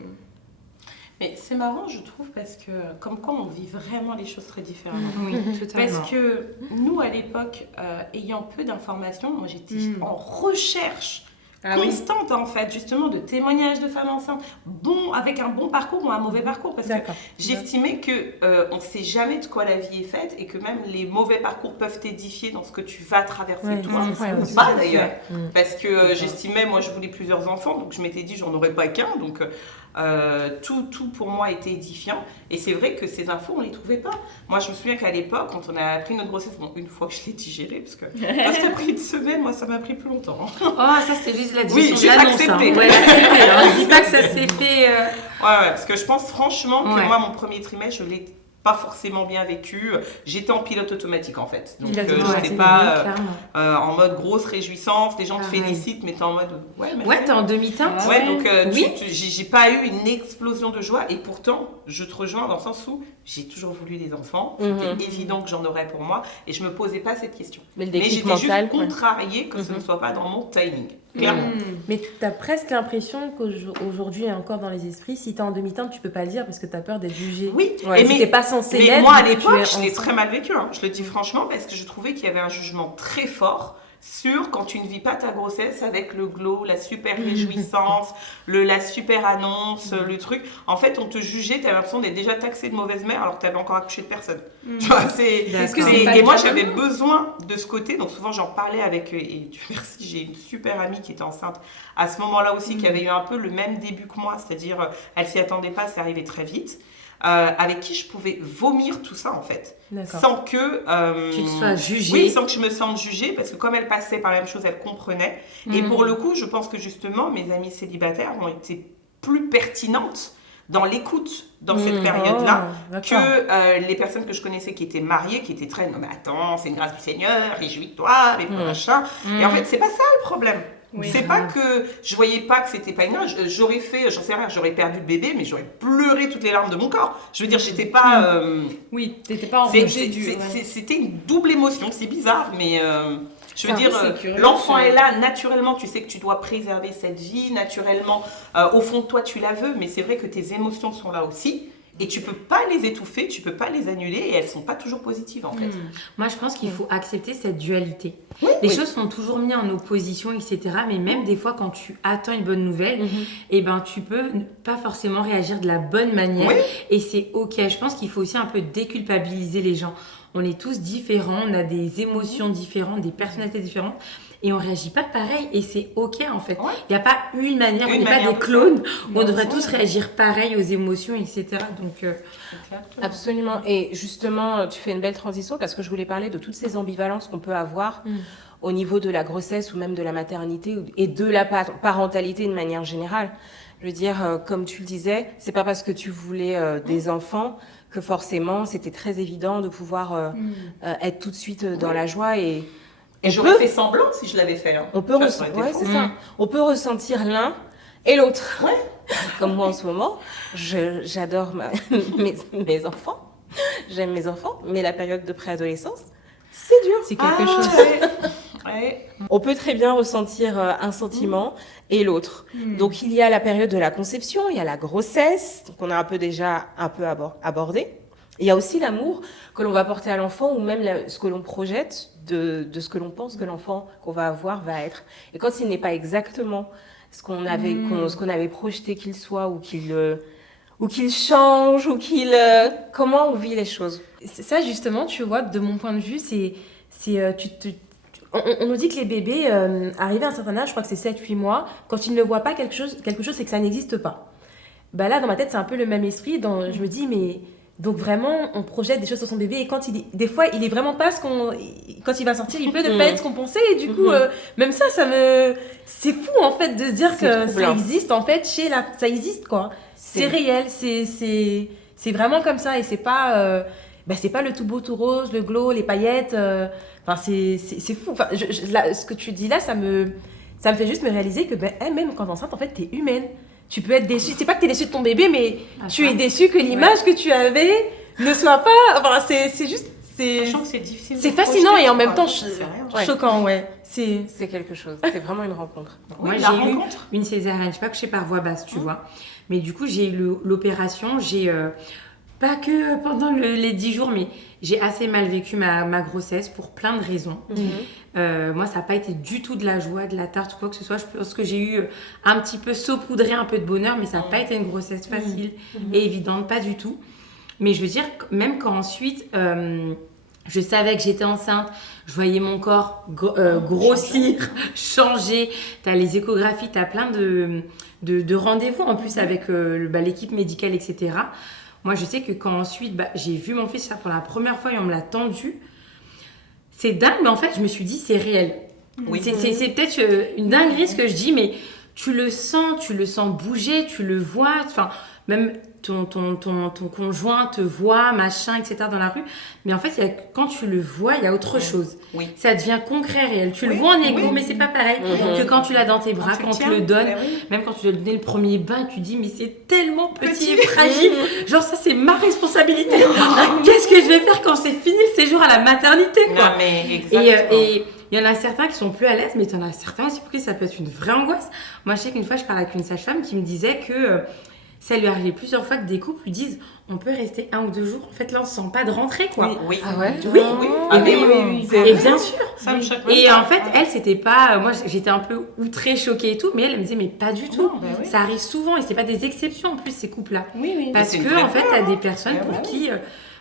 Mais c'est marrant, je trouve, parce que comme quoi on vit vraiment les choses très différemment. Oui, totalement. Parce que nous, à l'époque, ayant peu d'informations, moi j'étais en recherche constante, en fait, justement, de témoignages de femmes enceintes, avec un bon parcours ou un mauvais parcours. Parce que j'estimais qu'on ne sait jamais de quoi la vie est faite et que même les mauvais parcours peuvent t'édifier dans ce que tu vas traverser toi. Ou pas d'ailleurs. Parce que j'estimais, moi je voulais plusieurs enfants, donc je m'étais dit j'en aurais pas qu'un. Donc tout pour moi était édifiant. Et c'est vrai que ces infos, on les trouvait pas. Moi, je me souviens qu'à l'époque, quand on a appris notre grossesse, bon, une fois que je l'ai digérée, parce que quand ça a pris une semaine, moi, ça m'a pris plus longtemps. Oh, ça, c'était juste la décision de l'annonce. Hein. Ouais, je dis pas que ça s'est fait... Ouais, parce que je pense franchement que moi, mon premier trimestre, je l'ai pas forcément bien vécu. J'étais en pilote automatique en fait. Donc j'étais pas en mode grosse réjouissance. Les gens te félicitent, mais t'es en mode ouais, t'es en demi-teinte. Ouais, donc j'ai pas eu une explosion de joie. Et pourtant, je te rejoins dans le sens où j'ai toujours voulu des enfants. C'était évident que j'en aurais pour moi. Et je me posais pas cette question. Mais j'étais juste contrariée que ce ne soit pas dans mon timing. Clairement. Mais t'as presque l'impression qu'aujourd'hui, encore dans les esprits, si t'es en demi-teinte, tu peux pas le dire parce que t'as peur d'être jugée. Oui, mais t'es pas censé l'être. Mais moi, à l'époque, je l'ai très mal vécu. Hein. Je le dis franchement parce que je trouvais qu'il y avait un jugement très fort sur quand tu ne vis pas ta grossesse avec le glow, la super réjouissance, la super annonce, le truc. En fait, on te jugeait, t'avais l'impression d'être déjà taxée de mauvaise mère alors que t'avais encore accouché de personne. Tu vois, et moi, j'avais besoin de ce côté. Donc souvent, j'en parlais avec... Et Dieu merci, j'ai une super amie qui était enceinte à ce moment-là aussi, qui avait eu un peu le même début que moi. C'est-à-dire, elle s'y attendait pas, c'est arrivé très vite. Avec qui je pouvais vomir tout ça en fait, sans que tu te sois jugée. Oui, sans que je me sente jugée, parce que comme elle passait par la même chose, elle comprenait. Et pour le coup, je pense que justement, mes amies célibataires ont été plus pertinentes dans l'écoute dans cette période-là que les personnes que je connaissais qui étaient mariées, qui étaient très non mais attends, c'est une grâce du Seigneur, réjouis-toi, mais machin. Et en fait, c'est pas ça le problème. Oui, c'est pas que je voyais pas que c'était pas une grâce. J'aurais fait, j'en sais rien, j'aurais perdu le bébé, mais j'aurais pleuré toutes les larmes de mon corps. Je veux dire, j'étais pas. Oui, t'étais pas en rejet du. C'était une double émotion, c'est bizarre, mais. Je veux dire, l'enfant est là, naturellement, tu sais que tu dois préserver cette vie, naturellement, au fond de toi, tu la veux, mais c'est vrai que tes émotions sont là aussi. Et tu peux pas les étouffer, tu peux pas les annuler et elles sont pas toujours positives en fait. Moi je pense qu'il faut accepter cette dualité. Les choses sont toujours mises en opposition, etc. Mais même des fois quand tu attends une bonne nouvelle, et ben tu peux pas forcément réagir de la bonne manière. Et c'est ok. Je pense qu'il faut aussi un peu déculpabiliser les gens. On est tous différents, on a des émotions différentes, des personnalités différentes. Et on réagit pas pareil et c'est ok en fait. Il n'y a pas une manière, on n'est pas des clones où on devrait tous réagir pareil aux émotions, etc. Donc, absolument. Et justement, tu fais une belle transition parce que je voulais parler de toutes ces ambivalences qu'on peut avoir au niveau de la grossesse ou même de la maternité et de la parentalité de manière générale. Je veux dire, comme tu le disais, c'est pas parce que tu voulais des enfants que forcément c'était très évident de pouvoir être tout de suite dans la joie et j'aurais fait semblant si je l'avais fait. Hein. On peut c'est ça. On peut ressentir l'un et l'autre. Comme moi en ce moment, j'adore mes enfants. J'aime mes enfants, mais la période de préadolescence, c'est dur. C'est quelque chose. On peut très bien ressentir un sentiment et l'autre. Donc il y a la période de la conception, il y a la grossesse, qu'on a un peu abordé. Il y a aussi l'amour que l'on va porter à l'enfant ou même ce que l'on projette de ce que l'on pense que l'enfant qu'on va avoir va être. Et quand il n'est pas exactement ce qu'on avait projeté qu'il soit ou ou qu'il change, ou qu'il... comment on vit les choses? Ça, justement, tu vois, de mon point de vue, on nous dit que les bébés, arrivés à un certain âge, je crois que c'est 7-8 mois, quand ils ne voient pas quelque chose c'est que ça n'existe pas. Bah là, dans ma tête, c'est un peu le même esprit. Je me dis, mais... Donc vraiment, on projette des choses sur son bébé et des fois, il est vraiment pas quand il va sortir, il peut ne pas être ce qu'on pensait et du coup, même ça c'est fou en fait de se dire que ça existe en fait ça existe quoi. C'est réel, c'est vraiment comme ça et c'est pas le tout beau tout rose, le glow, les paillettes. Enfin c'est fou. Enfin, là, ce que tu dis là, ça me fait juste me réaliser que même quand enceinte, en fait, t'es humaine. Tu peux être déçue. C'est pas que tu es déçue de ton bébé, mais tu es déçue que l'image que tu avais ne soit pas. Enfin, c'est juste. Sachant que c'est difficile. C'est fascinant et en même temps choquant, ouais. C'est quelque chose. C'est vraiment une rencontre. Moi, j'ai eu une césarienne, je sais pas couchée par voie basse, tu vois. Mais du coup, j'ai eu l'opération. J'ai pas que pendant les 10 jours, mais j'ai assez mal vécu ma grossesse pour plein de raisons. Moi, ça n'a pas été du tout de la joie, de la tarte ou quoi que ce soit. Je pense que j'ai eu un petit peu saupoudré un peu de bonheur, mais ça n'a pas été une grossesse facile et évidente, pas du tout. Mais je veux dire, même quand ensuite, je savais que j'étais enceinte, je voyais mon corps grossir, changer. Tu as les échographies, tu as plein de rendez-vous en plus avec l'équipe médicale, etc. Moi, je sais que quand ensuite, j'ai vu mon fils pour la première fois et on me l'a tendu, c'est dingue, mais en fait, je me suis dit, c'est réel. Oui. C'est peut-être une dinguerie ce que je dis, mais tu le sens bouger, tu le vois, enfin, même ton conjoint te voit, machin, etc. dans la rue. Mais en fait, quand tu le vois, il y a autre chose. Oui. Ça devient concret, réel. Tu le vois en égo, mais c'est pas pareil que quand tu l'as dans tes bras, quand tu le donnes. Même quand tu dois donner le premier bain, tu dis, mais c'est tellement petit et fragile. Genre, ça, c'est ma responsabilité. Qu'est-ce que je vais faire quand c'est fini le séjour à la maternité, quoi. Non, mais exactement. Et il y en a certains qui sont plus à l'aise, mais il y en a certains aussi pour qui ça peut être une vraie angoisse. Moi, je sais qu'une fois, je parlais avec une sage-femme qui me disait que ça lui arrivait plusieurs fois que des couples lui disent on peut rester 1 ou 2 jours. En fait, là, on ne se sent pas de rentrer, quoi. Oui. Ah ouais? Oui. Oui. Et bien sûr. Ça me choque. Et en fait, elle, c'était pas... Moi, j'étais un peu outrée, choquée et tout, mais elle me disait, mais pas du tout. Ça arrive souvent et c'est pas des exceptions, en plus, ces couples-là. Oui. Parce que, en fait, t'as des personnes pour qui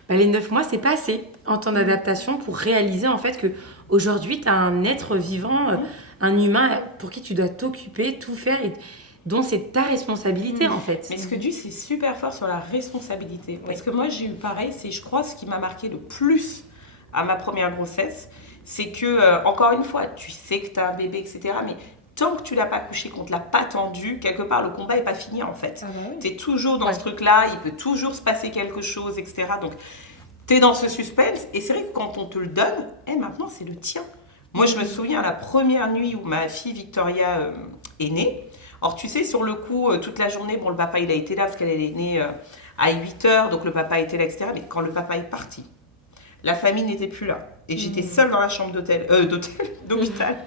les 9 mois, c'est pas assez en temps d'adaptation pour réaliser, en fait, que aujourd'hui, t'as un être vivant, un humain pour qui tu dois t'occuper, tout faire et dont c'est ta responsabilité en fait. Mais ce que tu dis, c'est super fort sur la responsabilité. Parce que moi, j'ai eu pareil, c'est je crois ce qui m'a marqué le plus à ma première grossesse, c'est que, encore une fois, tu sais que tu as un bébé, etc. Mais tant que tu l'as pas couché, qu'on ne te l'a pas tendu, quelque part, le combat n'est pas fini en fait. Tu es toujours dans ce truc-là, il peut toujours se passer quelque chose, etc. Donc, tu es dans ce suspense. Et c'est vrai que quand on te le donne, maintenant, c'est le tien. Moi, je me souviens, la première nuit où ma fille Victoria est née. Alors, tu sais, sur le coup, toute la journée, le papa, il a été là parce qu'elle est née à 8h, donc le papa était là, etc. Mais quand le papa est parti, la famille n'était plus là. Et j'étais seule dans la chambre d'hôpital.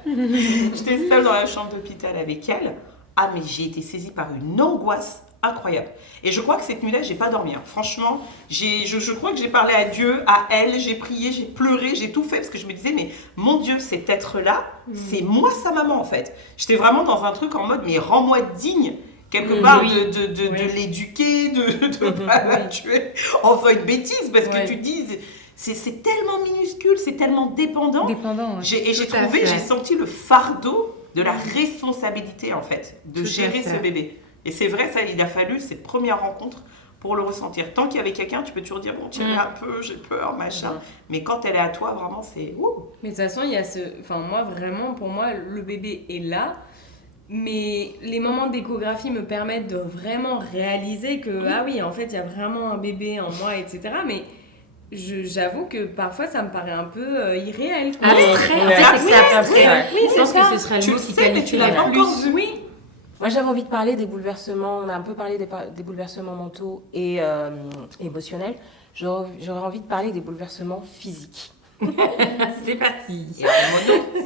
J'étais seule dans la chambre d'hôpital avec elle. Ah, mais j'ai été saisie par une angoisse incroyable. Et je crois que cette nuit-là, j'ai pas dormi. Franchement, je crois que j'ai parlé à Dieu, à elle, j'ai prié, j'ai pleuré, j'ai tout fait parce que je me disais, mais mon Dieu, cet être-là, c'est moi sa maman en fait. J'étais vraiment dans un truc en mode, mais rends-moi digne quelque part de l'éduquer, de pas la tuer. Enfin, une bêtise parce que tu te dis, c'est tellement minuscule, c'est tellement dépendant. J'ai senti le fardeau de la responsabilité en fait, de gérer ce bébé. Et c'est vrai, ça, il a fallu cette première rencontre pour le ressentir. Tant qu'il y avait quelqu'un, tu peux toujours dire, bon, tiens, un peu, j'ai peur, machin. Mais quand elle est à toi, vraiment, c'est... Mais de toute façon, il y a moi, vraiment, pour moi, le bébé est là. Mais les moments d'échographie me permettent de vraiment réaliser que, ah oui, en fait, il y a vraiment un bébé en moi, etc. Mais... j'avoue que parfois ça me paraît un peu irréel. Abstrait. Je pense que ce serait le mot qui qualifierait le plus. Oui. Moi, j'avais envie de parler des bouleversements. On a un peu parlé des bouleversements mentaux et émotionnels. J'aurais envie de parler des bouleversements physiques. C'est parti.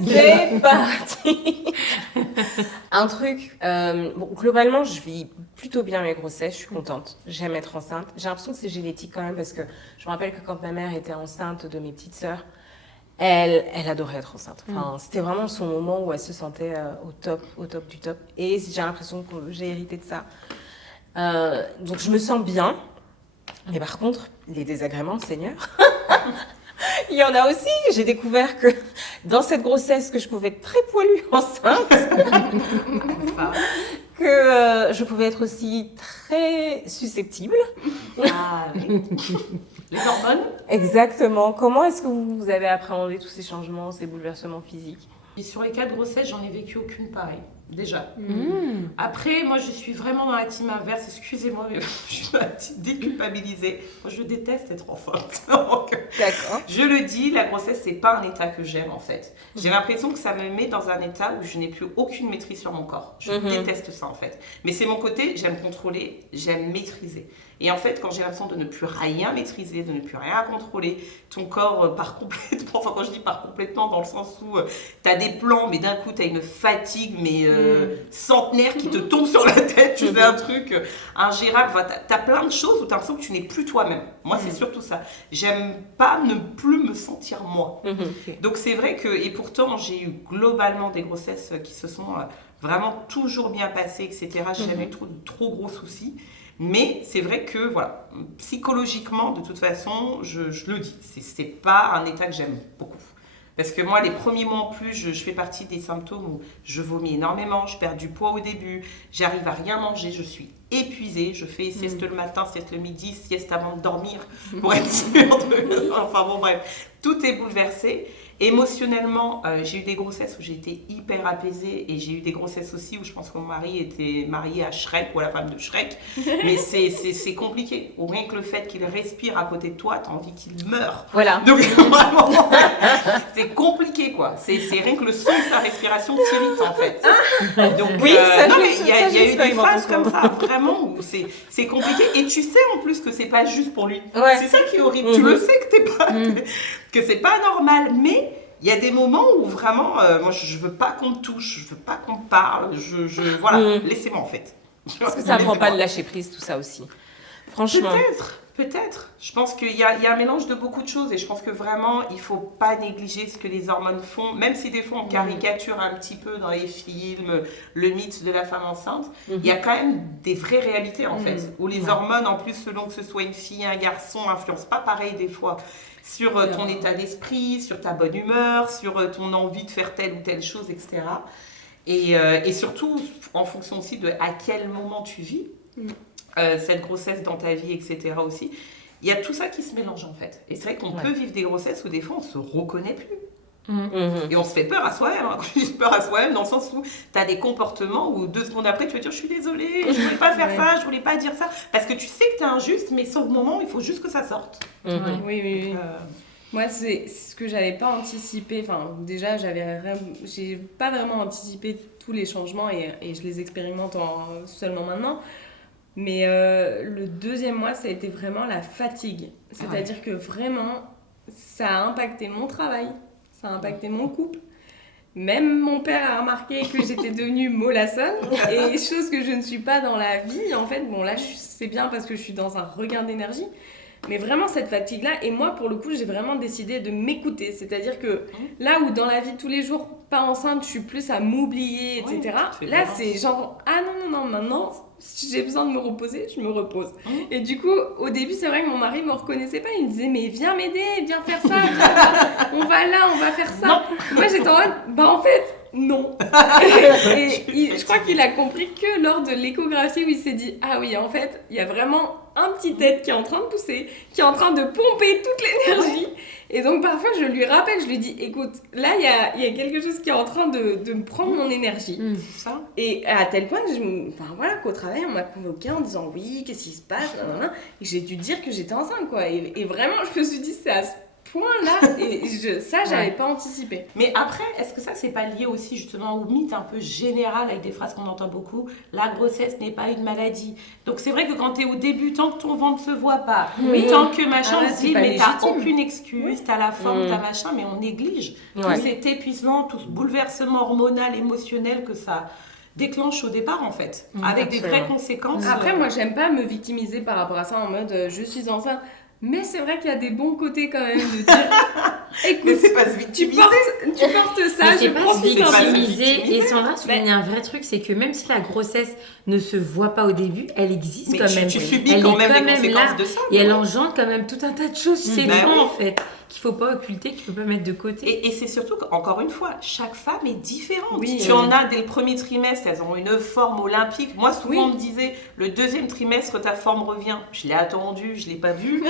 C'est parti. Un truc. Globalement, je vis plutôt bien mes grossesses. Je suis contente. J'aime être enceinte. J'ai l'impression que c'est génétique quand même parce que je me rappelle que quand ma mère était enceinte de mes petites sœurs, elle adorait être enceinte. Enfin, c'était vraiment son moment où elle se sentait au top du top. Et j'ai l'impression que j'ai hérité de ça. Donc je me sens bien. Mais par contre, les désagréments, Seigneur, il y en a aussi. J'ai découvert que dans cette grossesse, que je pouvais être très poilue enceinte, que je pouvais être aussi très susceptible. Ah oui. Les hormones. Exactement. Comment est-ce que vous avez appréhendé tous ces changements, ces bouleversements physiques? Et sur les 4 grossesses, j'en ai vécu aucune pareille, déjà. Mmh. Après, moi, je suis vraiment dans la team inverse. Excusez-moi, mais je suis dans la team déculpabilisée. Moi, je déteste être enceinte. Donc, D'accord. je le dis, la grossesse, c'est pas un état que j'aime, en fait. J'ai l'impression que ça me met dans un état où je n'ai plus aucune maîtrise sur mon corps. Je déteste ça, en fait. Mais c'est mon côté, j'aime contrôler, j'aime maîtriser. Et en fait, quand j'ai l'impression de ne plus rien maîtriser, de ne plus rien contrôler, ton corps part complètement, enfin quand je dis part complètement dans le sens où tu as des plans, mais d'un coup tu as une fatigue, mais centenaire qui te tombe sur la tête, tu fais un truc ingérable, enfin, tu as plein de choses où tu as l'impression que tu n'es plus toi-même. Moi, c'est surtout ça. J'aime pas ne plus me sentir moi. Donc c'est vrai que, et pourtant j'ai eu globalement des grossesses qui se sont vraiment toujours bien passées, etc. J'ai jamais eu trop gros soucis. Mais c'est vrai que, voilà, psychologiquement, de toute façon, je le dis, c'est pas un état que j'aime beaucoup. Parce que moi, les premiers mois en plus, je fais partie des symptômes où je vomis énormément, je perds du poids au début, j'arrive à rien manger, je suis épuisée, je fais sieste le matin, sieste le midi, sieste avant de dormir, pour être sûre de... Enfin bon, bref, tout est bouleversé. Émotionnellement, j'ai eu des grossesses où j'ai été hyper apaisée et j'ai eu des grossesses aussi où je pense que mon mari était marié à Shrek ou à la femme de Shrek. Mais c'est compliqué. Ou rien que le fait qu'il respire à côté de toi, t'as envie qu'il meure. Voilà. Donc vraiment, c'est compliqué quoi. C'est rien que le son de sa respiration t'irrite en fait. Donc Oui, ça, non je- mais il y ça, a j'ai eu des phases expérimenté. comme ça vraiment où c'est compliqué. Et tu sais en plus que c'est pas juste pour lui. Ouais. C'est ça qui est horrible. Tu le sais que t'es pas... que c'est pas normal, mais il y a des moments où vraiment, moi je veux pas qu'on me touche, je veux pas qu'on me parle, voilà, laissez-moi en fait. Est-ce que ça apprend pas de lâcher prise, tout ça aussi? Franchement. Peut-être. Je pense qu'il y a un mélange de beaucoup de choses et je pense que vraiment, il faut pas négliger ce que les hormones font, même si des fois on caricature un petit peu dans les films le mythe de la femme enceinte, il y a quand même des vraies réalités en fait, où les hormones, en plus, selon que ce soit une fille, un garçon, influencent pas pareil des fois sur ton état d'esprit, sur ta bonne humeur, sur ton envie de faire telle ou telle chose, etc. Et surtout, en fonction aussi de à quel moment tu vis cette grossesse dans ta vie, etc. aussi. Il y a tout ça qui se mélange en fait. Et c'est vrai qu'on peut vivre des grossesses où des fois on se reconnaît plus. Et on se fait peur à soi-même. Quand je dis peur à soi-même, dans le sens où tu as des comportements où 2 secondes après tu vas dire je suis désolée, je voulais pas faire ça, je voulais pas dire ça. Parce que tu sais que tu es injuste, mais sur le moment, il faut juste que ça sorte. Oui. Moi, c'est ce que j'avais pas anticipé. Enfin, déjà, j'ai pas vraiment anticipé tous les changements et je les expérimente seulement maintenant. Mais le 2e mois, ça a été vraiment la fatigue. C'est-à-dire que vraiment, ça a impacté mon travail, ça a impacté mon couple. Même mon père a remarqué que j'étais devenue mollassonne. Et chose que je ne suis pas dans la vie, en fait. Bon, là, c'est bien parce que je suis dans un regain d'énergie. Mais vraiment cette fatigue-là, et moi pour le coup j'ai vraiment décidé de m'écouter, c'est-à-dire que là où dans la vie de tous les jours, pas enceinte, je suis plus à m'oublier, etc. Là c'est genre, ah non, maintenant si j'ai besoin de me reposer, je me repose. Et du coup au début c'est vrai que mon mari me reconnaissait pas, il me disait mais viens m'aider, viens faire ça, on va là, on va faire ça. Non. Moi j'étais en mode, en fait non. Et je crois qu'il a compris que lors de l'échographie où il s'est dit, ah oui en fait il y a vraiment un petit tête qui est en train de pousser, qui est en train de pomper toute l'énergie. Et donc parfois je lui rappelle, je lui dis écoute, là il y a quelque chose qui est en train de me prendre mon énergie. C'est ça. Et à tel point que qu'au travail on m'a convoquée en disant oui, qu'est-ce qui se passe, et j'ai dû dire que j'étais enceinte quoi. Et vraiment je me suis dit c'est à ce point-là, et j'avais pas anticipé. Mais après, est-ce que ça, c'est pas lié aussi justement au mythe un peu général avec des phrases qu'on entend beaucoup, la grossesse n'est pas une maladie. Donc c'est vrai que quand t'es au début, tant que ton ventre se voit pas, tant que machin, on se dit mais t'as aucune excuse, t'as la forme, t'as machin, mais on néglige tout cet épuisement, tout ce bouleversement hormonal, émotionnel que ça déclenche au départ en fait, avec des vraies conséquences. Après moi j'aime pas me victimiser par rapport à ça en mode je suis enceinte. Mais c'est vrai qu'il y a des bons côtés quand même de dire Mais écoute, c'est pas se victimiser. tu portes ça, Mais je c'est pas se profite un peu. victimiser. Et Sandra souligne un vrai truc, c'est que même si la grossesse ne se voit pas au début, elle existe Mais quand même. tu subis Elle quand est même les là. conséquences de ça. Et elle engendre quand même tout un tas de choses chez Bah toi oui. en fait, qu'il faut pas occulter, qu'il faut pas mettre de côté. Et c'est surtout qu'encore une fois, chaque femme est différente. Oui, Tu en as dès le premier trimestre, elles ont une forme olympique. Moi, souvent, on me disait, le deuxième trimestre, ta forme revient. Je l'ai attendu, je l'ai pas vu.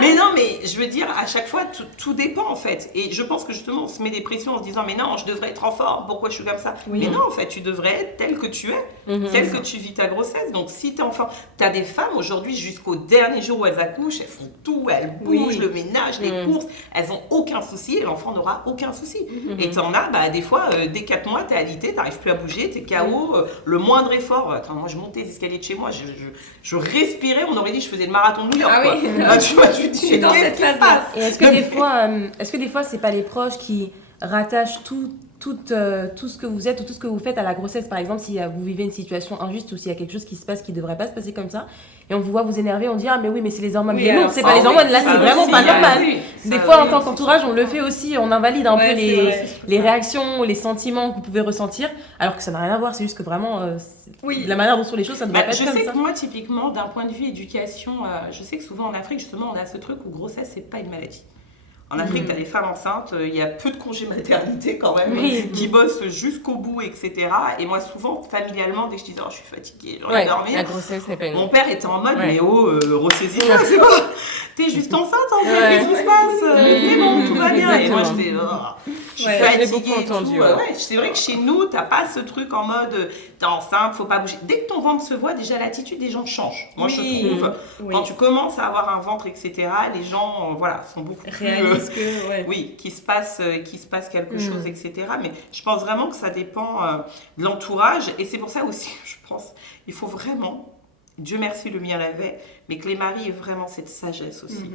Mais non, mais je veux dire, à chaque fois, tout dépend en fait. Et je pense que justement, on se met des pressions en se disant, mais non, je devrais être en forme, pourquoi je suis comme ça? Oui. Mais non, en fait, tu devrais être telle que tu es, telle que tu vis ta grossesse. Donc, si tu es en forme, tu as des femmes aujourd'hui, jusqu'au dernier jour où elles accouchent, elles font tout, elles bougent, le ménage, les courses, elles ont aucun souci et l'enfant n'aura aucun souci. Et t'en as, bah, des fois, dès 4 mois, t'es alité, t'arrives plus à bouger, t'es KO, le moindre effort. Attends, moi, je montais les escaliers de chez moi, je respirais, on aurait dit que je faisais le marathon de New York. Ah quoi. oui. Ah, tu vois, tu te dis, Je suis dans qu'est-ce cette qui se phase-là. passe Et est-ce que des fois, c'est pas les proches qui rattachent tout ce que vous êtes ou tout ce que vous faites à la grossesse? Par exemple, si vous vivez une situation injuste ou s'il y a quelque chose qui se passe qui devrait pas se passer comme ça, et on vous voit vous énerver, on dit ah mais oui mais c'est les hormones. Oui, Mais non, alors c'est ça, pas les hormones, là ça c'est vraiment aussi, pas normal. oui. Des Ça, fois, oui, en tant c'est qu'entourage, on le fait aussi, on invalide un Ouais, peu c'est vrai. les réactions, les sentiments que vous pouvez ressentir, alors que ça n'a rien à voir, c'est juste que vraiment, Oui. la manière dont sont les choses, ça ne devrait Bah, pas je être comme sais ça. que moi, typiquement, d'un point de vue éducation, je sais que souvent en Afrique, justement, on a ce truc où grossesse, c'est pas une maladie. En Afrique, tu as des femmes enceintes, il y a peu de congés maternité quand même, Oui. qui bossent jusqu'au bout, etc. Et moi, souvent, familialement, dès que je disais, oh, je suis fatiguée, j'ai envie Ouais, de dormir, la grossesse n'est pas une... mon père était en mode, Ouais. mais oh, ressaisis-toi, c'est quoi? T'es juste enceinte en fait, Ouais. qu'est-ce qui se passe? C'est bon, tout va bien. Et moi, Exactement. j'étais, oh, je suis Ouais, je l'ai fatiguée. beaucoup et tout. entendu, Ouais, ouais. c'est vrai que chez nous, t'as pas ce truc en mode, t'es enceinte, faut pas bouger. Dès que ton ventre se voit, déjà l'attitude des gens change. Moi, je Oui. trouve, Oui. quand tu commences à avoir un ventre, etc., les gens, voilà, sont beaucoup plus. Réalise que, ouais. Oui, qu'il se passe quelque chose, etc. Mais je pense vraiment que ça dépend de l'entourage. Et c'est pour ça aussi, je pense, il faut vraiment, Dieu merci, le mien l'avait, mais que les maris aient vraiment cette sagesse aussi.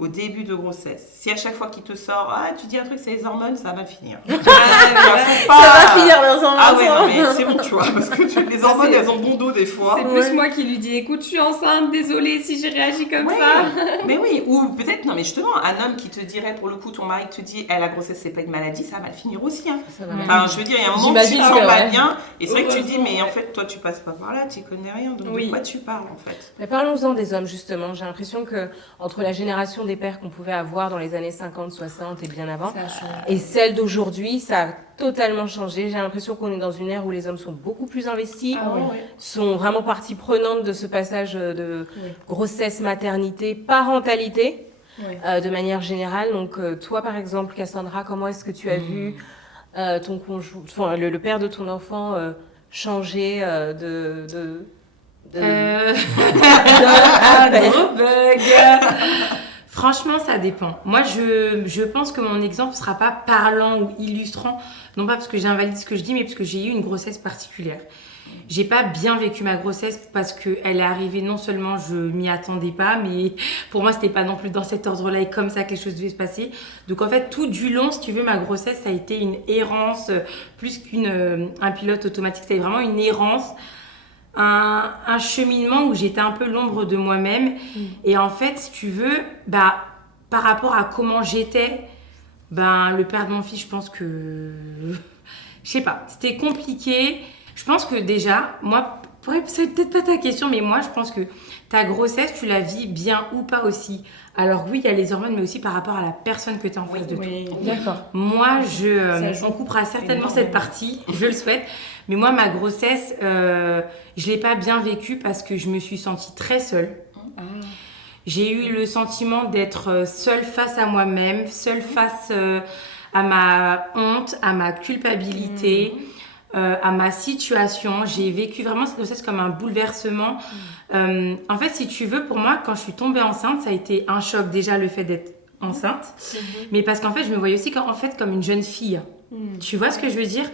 Au début de grossesse. Si à chaque fois qu'il te sort, ah, tu dis un truc, c'est les hormones, ça va finir. Ça va finir dans un Ah ouais, instant. non, mais c'est bon, tu vois, parce que les hormones, elles ont bon dos des fois. C'est plus moi qui lui dis écoute, je suis enceinte, désolée si j'ai réagi comme Ouais, ça. mais oui, ou peut-être, non mais justement, un homme qui te dirait, pour le coup, ton mari te dit, la grossesse c'est pas une maladie, ça va mal finir aussi. Hein. Ça va Enfin, je veux dire, il y a un moment où tu te J'imagine sens que, pas ouais. bien, et c'est vrai que tu te dis, Heureusement, mais en ouais. fait, toi tu passes pas par là, tu connais rien, donc Oui. de quoi tu parles en fait? Mais parlons-en des hommes, justement. J'ai l'impression que entre la génération des pères qu'on pouvait avoir dans les années 50, 60 et bien avant, Ça a changé. et celle d'aujourd'hui, ça a totalement changé. J'ai l'impression qu'on est dans une ère où les hommes sont beaucoup plus investis, Ah ouais. sont vraiment partie prenante de ce passage de Oui. grossesse, maternité, parentalité, Ouais. de manière générale. Donc, toi, par exemple, Cassandra, comment est-ce que tu as vu ton conjoint, enfin, le père de ton enfant changer Ah, gros bug. Franchement, ça dépend. Moi, je pense que mon exemple ne sera pas parlant ou illustrant, non pas parce que j'invalide ce que je dis, mais parce que j'ai eu une grossesse particulière. J'ai pas bien vécu ma grossesse parce qu'elle est arrivée, non seulement je m'y attendais pas, mais pour moi, c'était pas non plus dans cet ordre-là et comme ça quelque chose devait se passer. Donc en fait, tout du long, si tu veux, ma grossesse, ça a été une errance plus qu'un pilote automatique. C'était vraiment une errance. Un cheminement où j'étais un peu l'ombre de moi-même. Et en fait, si tu veux, bah, par rapport à comment j'étais, ben, le père de mon fils, je pense que... Je sais pas, c'était compliqué. Je pense que déjà, moi, c'est peut-être pas ta question, mais moi, je pense que ta grossesse, tu la vis bien ou pas aussi. Alors oui, il y a les hormones, mais aussi par rapport à la personne que tu es en face de toi. Oui. D'accord. Moi, Ça joue on coupera certainement énormément. cette partie, je le souhaite. Mais moi, ma grossesse, je l'ai pas bien vécue parce que je me suis sentie très seule. J'ai eu le sentiment d'être seule face à moi-même, seule face à ma honte, à ma culpabilité, à ma situation. J'ai vécu vraiment cette grossesse comme un bouleversement. En fait, si tu veux, pour moi, quand je suis tombée enceinte, ça a été un choc déjà le fait d'être enceinte, mais parce qu'en fait, je me voyais aussi comme une jeune fille. Tu vois ce que je veux dire?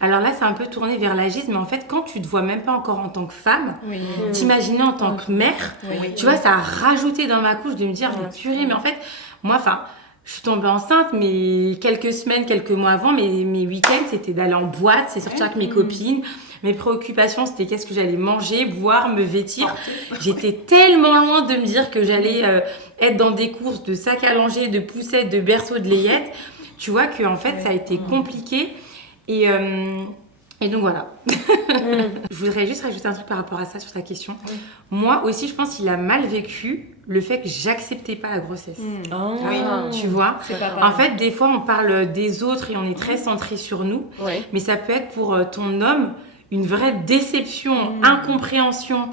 Alors là, c'est un peu tourné vers l'agisme, mais en fait, quand tu te vois même pas encore en tant que femme, Oui. t'imaginer en tant que mère, Oui. tu vois, ça a rajouté dans ma couche de me dire, mais purée, mais en fait, moi, enfin, je suis tombée enceinte, mais quelques semaines, quelques mois avant, mes week-ends, c'était d'aller en boîte, c'est sortir avec mes copines. Mes préoccupations, c'était qu'est-ce que j'allais manger, boire, me vêtir. J'étais tellement loin de me dire que j'allais être dans des courses de sacs à langer, de poussettes, de berceaux, de layettes. Tu vois qu'en fait, ça a été compliqué. Et donc voilà. Je voudrais juste rajouter un truc par rapport à ça, sur ta question. Moi aussi, je pense qu'il a mal vécu le fait que j'acceptais pas la grossesse. Tu vois, en fait, des fois, on parle des autres et on est très centré sur nous. Mais ça peut être pour ton homme une vraie déception, incompréhension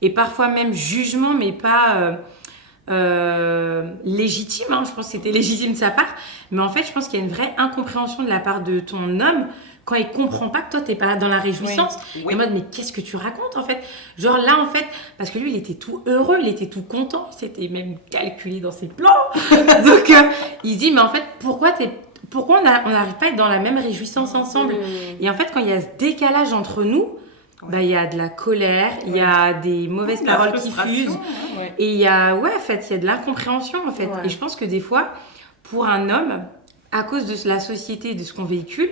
et parfois même jugement, mais pas légitime. Je pense que c'était légitime de sa part. Mais en fait, je pense qu'il y a une vraie incompréhension de la part de ton homme quand il comprend pas que toi, t'es pas dans la réjouissance. En mode, mais qu'est-ce que tu racontes en fait? Genre là, en fait, parce que lui, il était tout heureux, il était tout content, il s'était même calculé dans ses plans. Donc, il se dit, mais en fait, pourquoi on n'arrive pas à être dans la même réjouissance ensemble? Et en fait, quand il y a ce décalage entre nous, il y a de la colère, il y a des mauvaises paroles qui fusent. Et il y a, en fait, il y a de l'incompréhension, en fait. Et je pense que des fois, pour un homme, à cause de la société et de ce qu'on véhicule,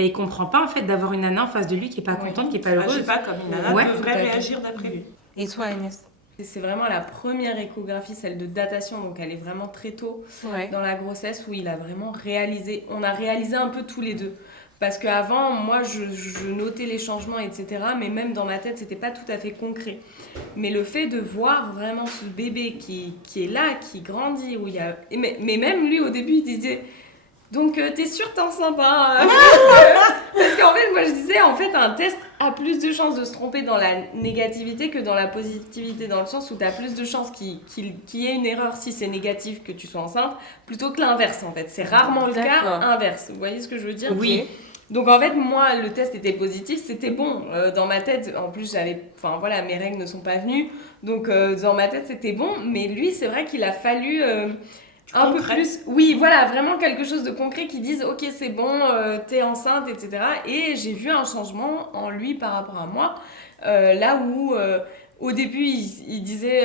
il comprend pas, en fait, d'avoir une nana en face de lui qui est pas contente, qui est pas heureuse. Agit pas comme une nana devrait réagir d'après lui. Et toi, Agnès? C'est vraiment la première échographie, celle de datation, donc elle est vraiment très tôt dans la grossesse où il a vraiment réalisé, on a réalisé un peu tous les deux. Parce qu'avant, moi, je notais les changements, etc. Mais même dans ma tête, c'était pas tout à fait concret. Mais le fait de voir vraiment ce bébé qui est là, qui grandit, où il y a... Mais même lui, au début, il disait... Donc, t'es sûre t'es enceinte, hein? Parce qu'en fait, moi, je disais, en fait, un test a plus de chances de se tromper dans la négativité que dans la positivité, dans le sens où t'as plus de chances qu'il y ait une erreur si c'est négatif que tu sois enceinte, plutôt que l'inverse, en fait. C'est rarement le cas inverse. Vous voyez ce que je veux dire? Oui. Donc, en fait, moi, le test était positif, c'était bon. Dans ma tête, en plus, mes règles ne sont pas venues. Donc, dans ma tête, c'était bon. Mais lui, c'est vrai qu'il a fallu... un peu plus, vraiment quelque chose de concret qui dise ok c'est bon, t'es enceinte, etc. Et j'ai vu un changement en lui par rapport à moi, là où au début il disait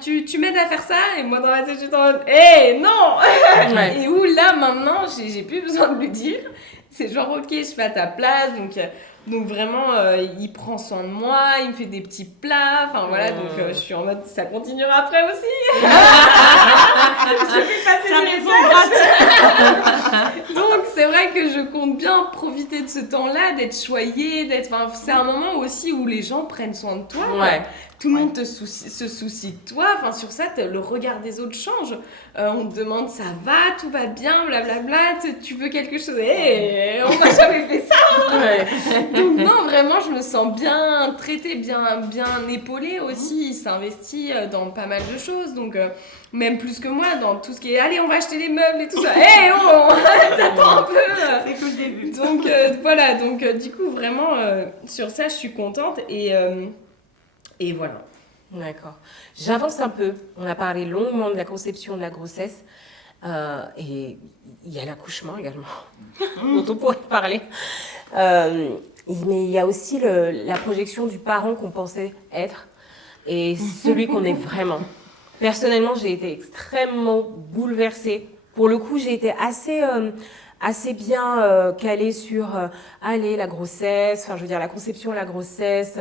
tu m'aides à faire ça, et moi dans la tête j'étais en mode non. Et où là maintenant j'ai plus besoin de lui dire, c'est genre ok je fais à ta place, donc vraiment il prend soin de moi, il me fait des petits plats, donc je suis en mode ça continuera après aussi. J'ai pu passer des messages. Donc c'est vrai que je compte bien profiter de ce temps-là, d'être choyée, c'est un moment aussi où les gens prennent soin de toi. Tout le monde se soucie de toi, sur ça le regard des autres change. On te demande ça va, tout va bien, blablabla, tu veux quelque chose, on n'a jamais fait ça. Donc non, vraiment je me sens bien traitée, bien épaulée aussi. Il s'investit dans pas mal de choses, donc même plus que moi dans tout ce qui est allez on va acheter les meubles et tout ça. T'attends un peu. C'est que le début. Donc voilà, du coup vraiment sur ça je suis contente et voilà. D'accord. J'avance un peu. On a parlé longuement de la conception, de la grossesse. Et il y a l'accouchement également, dont on pourrait parler. Mais il y a aussi la projection du parent qu'on pensait être et celui qu'on est vraiment. Personnellement, j'ai été extrêmement bouleversée. Pour le coup, j'ai été assez bien calée sur la grossesse, la conception, la grossesse,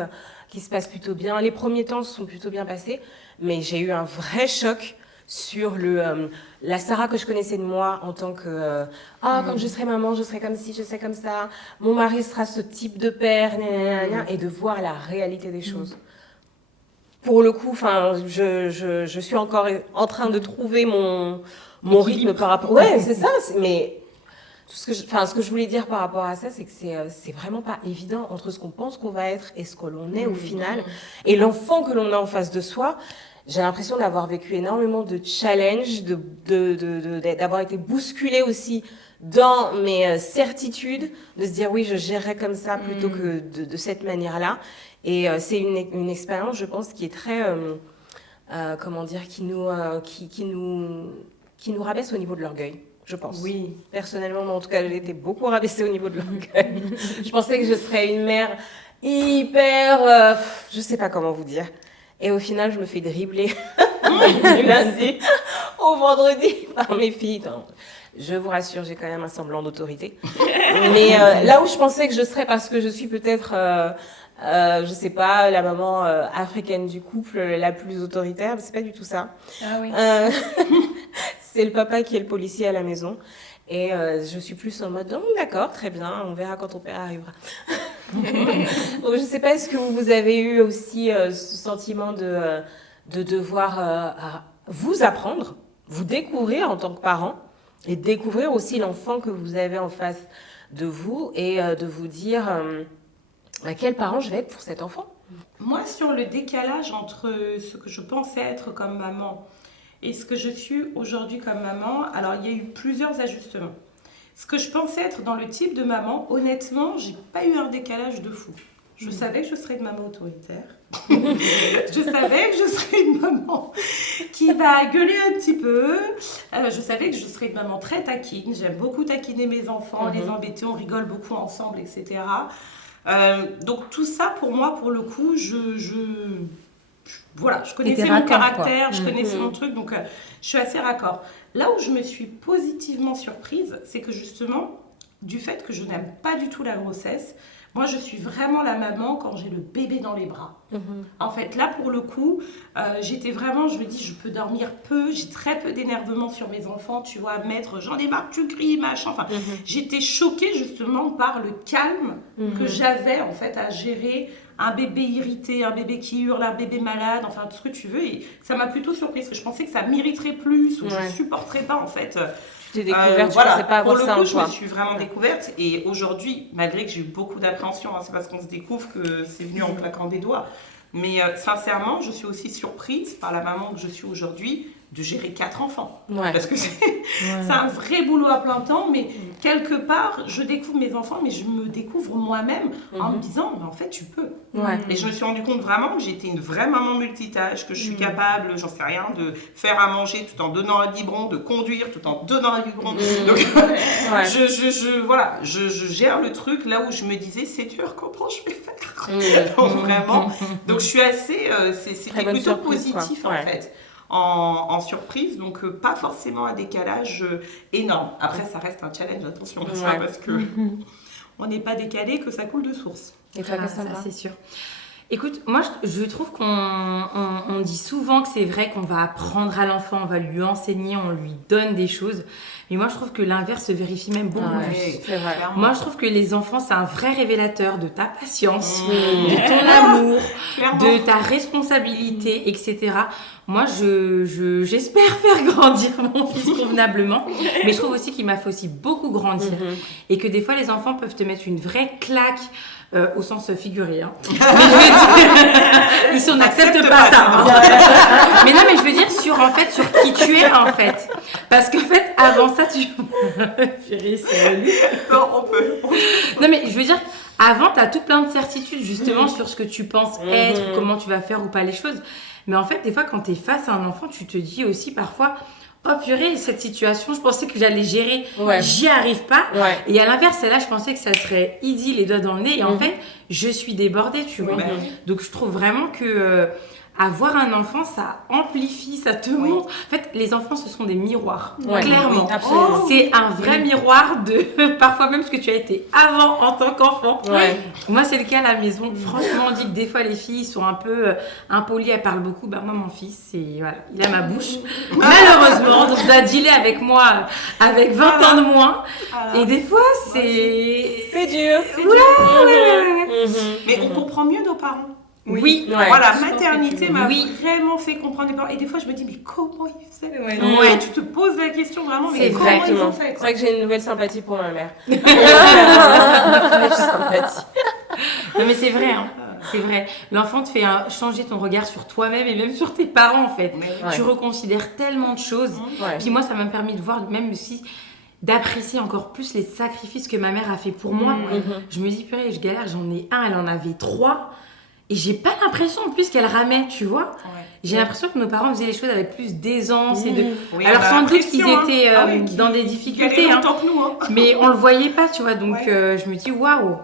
qui se passe plutôt bien. Les premiers temps se sont plutôt bien passés, mais j'ai eu un vrai choc sur la Sarah que je connaissais de moi en tant que quand je serai maman, je serai comme ci, je serai comme ça, mon mari sera ce type de père, et de voir la réalité des choses. Pour le coup, je suis encore en train de trouver mon rythme par rapport... Ouais, c'est ça, mais... Ce que je voulais dire par rapport à ça, c'est que c'est vraiment pas évident entre ce qu'on pense qu'on va être et ce que l'on est au final. Et l'enfant que l'on a en face de soi, j'ai l'impression d'avoir vécu énormément de challenges, d'avoir été bousculée aussi dans mes certitudes, de se dire oui, je gérerai comme ça plutôt que de cette manière-là. Et c'est une expérience, je pense, qui est très... qui nous rabaisse au niveau de l'orgueil. Je pense. Oui. Personnellement, mais en tout cas, j'ai été beaucoup rabaissée au niveau de l'orgueil. Je pensais que je serais une mère hyper... je sais pas comment vous dire. Et au final, je me fais dribbler du lundi au vendredi par mes filles. Non, je vous rassure, j'ai quand même un semblant d'autorité. Mais là où je pensais que je serais, parce que je suis peut-être, je sais pas, la maman africaine du couple la plus autoritaire, mais c'est pas du tout ça. Ah oui. C'est le papa qui est le policier à la maison. Et je suis plus en mode, d'accord, très bien, on verra quand ton père arrivera. Donc, je sais pas, est-ce que vous avez eu aussi ce sentiment de devoir vous apprendre, vous découvrir en tant que parent, et découvrir aussi l'enfant que vous avez en face de vous, et de vous dire quel parent je vais être pour cet enfant. Moi, sur le décalage entre ce que je pensais être comme maman et ce que je suis aujourd'hui comme maman, alors il y a eu plusieurs ajustements. Ce que je pensais être dans le type de maman, honnêtement, j'ai pas eu un décalage de fou. Je savais que je serais une maman autoritaire. Je savais que je serais une maman qui va gueuler un petit peu. Je savais que je serais une maman très taquine. J'aime beaucoup taquiner mes enfants, les embêter, on rigole beaucoup ensemble, etc. Donc tout ça, pour moi, pour le coup, voilà, je connaissais mon caractère, je connaissais mon truc, donc je suis assez raccord. Là où je me suis positivement surprise, c'est que justement, du fait que je n'aime pas du tout la grossesse, moi je suis vraiment la maman quand j'ai le bébé dans les bras. En fait, là pour le coup, j'étais vraiment, je me dis, je peux dormir peu, j'ai très peu d'énervement sur mes enfants, tu vois, maître, j'en ai marre, tu cries, machin. Enfin, j'étais choquée justement par le calme que j'avais en fait à gérer un bébé irrité, un bébé qui hurle, un bébé malade, enfin tout ce que tu veux. Et ça m'a plutôt surprise, parce que je pensais que ça m'irriterait plus, ou je supporterais pas en fait. Tu t'es découverte, voilà, tu pensais pas avoir ça en toi. Pour le coup, je me suis vraiment découverte. Et aujourd'hui, malgré que j'ai eu beaucoup d'appréhension, c'est parce qu'on se découvre que c'est venu en claquant des doigts. Mais sincèrement, je suis aussi surprise par la maman que je suis aujourd'hui de gérer 4 enfants. Parce que c'est un vrai boulot à plein temps, mais quelque part, je découvre mes enfants, mais je me découvre moi-même en me disant, mais en fait, tu peux. Et je me suis rendu compte vraiment que j'étais une vraie maman multitâche, que je suis capable, j'en sais rien, de faire à manger tout en donnant un biberon, de conduire tout en donnant un biberon. Donc, je gère le truc là où je me disais, c'est dur, comment je vais faire Donc, vraiment, donc je suis assez, c'était plutôt positif en fait. En surprise, donc pas forcément un décalage énorme. Après, ça reste un challenge, attention, parce que on n'est pas décalé, que ça coule de source. Et toi, ça c'est sûr. Écoute, moi je trouve qu'on dit souvent que c'est vrai qu'on va apprendre à l'enfant, on va lui enseigner, on lui donne des choses. Mais moi je trouve que l'inverse se vérifie même beaucoup plus. C'est vrai. Moi je trouve que les enfants c'est un vrai révélateur de ta patience, de ton amour, de ta responsabilité, etc. Moi j'espère faire grandir mon fils convenablement, mais je trouve aussi qu'il m'a fait aussi beaucoup grandir. Et que des fois les enfants peuvent te mettre une vraie claque. Au sens figuré, hein. Ici on n'accepte pas ça. Hein. Mais non, mais je veux dire sur qui tu es en fait, parce qu'en fait avant ça tu. Non, on peut. Non mais je veux dire avant t'as tout plein de certitudes justement sur ce que tu penses être, ou comment tu vas faire ou pas les choses. Mais en fait des fois quand t'es face à un enfant, tu te dis aussi parfois. Oh purée, cette situation, je pensais que j'allais gérer, j'y arrive pas. Et à l'inverse, là, je pensais que ça serait easy, les doigts dans le nez. Et en fait, je suis débordée, tu vois. Donc, je trouve vraiment que avoir un enfant, ça amplifie, ça te montre. En fait, les enfants, ce sont des miroirs, clairement. C'est un vrai miroir de parfois même ce que tu as été avant en tant qu'enfant. Moi, c'est le cas à la maison. Franchement, on dit que des fois, les filles sont un peu impolies, elles parlent beaucoup. Moi, mon fils, il a ma bouche. Malheureusement, donc il doit dealer avec moi avec 20 ans de moins. Et des fois, c'est dur. Mais on comprend mieux nos parents. Oui, voilà, maternité m'a vraiment fait comprendre les parents. Et des fois, je me dis, mais comment ils faisaient tu te poses la question vraiment, mais comment ils ont fait. C'est vrai que j'ai une nouvelle sympathie pour ma mère. Non, mais c'est vrai, hein. C'est vrai. L'enfant te fait changer ton regard sur toi-même et même sur tes parents, en fait. Tu reconsidères tellement de choses. Puis moi, ça m'a permis de voir, même aussi, d'apprécier encore plus les sacrifices que ma mère a fait pour moi. Je me dis, purée, je galère, j'en ai un, elle en avait 3. Et j'ai pas l'impression en plus qu'elle ramait, tu vois. J'ai l'impression que nos parents faisaient les choses avec plus d'aisance et de. Alors sans doute qu'ils étaient dans des difficultés, que nous, mais on le voyait pas, tu vois. Donc je me dis waouh.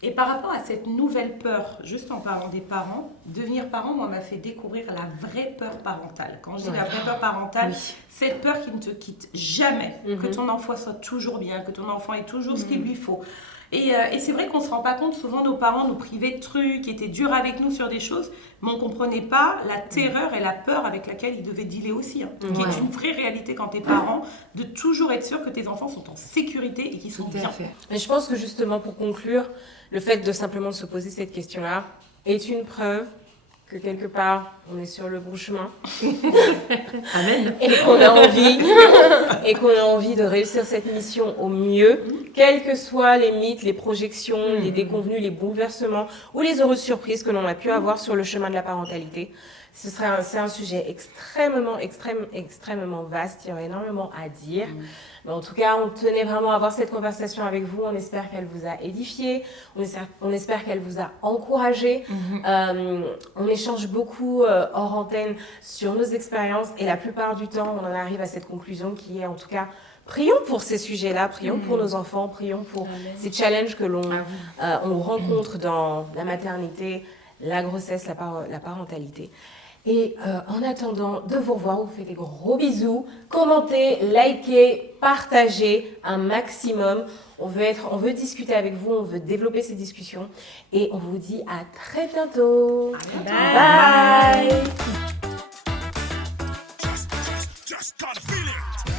Et par rapport à cette nouvelle peur, juste en parlant des parents, devenir parent, moi, m'a fait découvrir la vraie peur parentale. Quand je dis la vraie peur parentale, cette peur qui ne te quitte jamais, que ton enfant soit toujours bien, que ton enfant ait toujours ce qu'il lui faut. Et c'est vrai qu'on ne se rend pas compte, souvent nos parents nous privaient de trucs, étaient durs avec nous sur des choses, mais on ne comprenait pas la terreur et la peur avec laquelle ils devaient dealer aussi, qui est une vraie réalité quand t'es parent, de toujours être sûr que tes enfants sont en sécurité et qu'ils sont bien. Et je pense que justement, pour conclure, le fait de simplement se poser cette question-là est une preuve que quelque part, on est sur le bon chemin. Amen. Et qu'on a envie de réussir cette mission au mieux, quels que soient les mythes, les projections, les déconvenus, les bouleversements ou les heureuses surprises que l'on a pu avoir sur le chemin de la parentalité. C'est un sujet extrêmement vaste, il y a énormément à dire. Mais en tout cas, on tenait vraiment à avoir cette conversation avec vous. On espère qu'elle vous a édifié, on espère qu'elle vous a encouragé. On échange beaucoup hors antenne sur nos expériences et la plupart du temps, on en arrive à cette conclusion qui est en tout cas, prions pour ces sujets-là, prions pour nos enfants, prions pour ces challenges que on rencontre dans la maternité, la grossesse, la parentalité. Et en attendant de vous revoir, on vous fait des gros bisous. Commentez, likez, partagez un maximum. On veut discuter avec vous, on veut développer ces discussions. Et on vous dit à très bientôt. Bye. Just gotta feel it.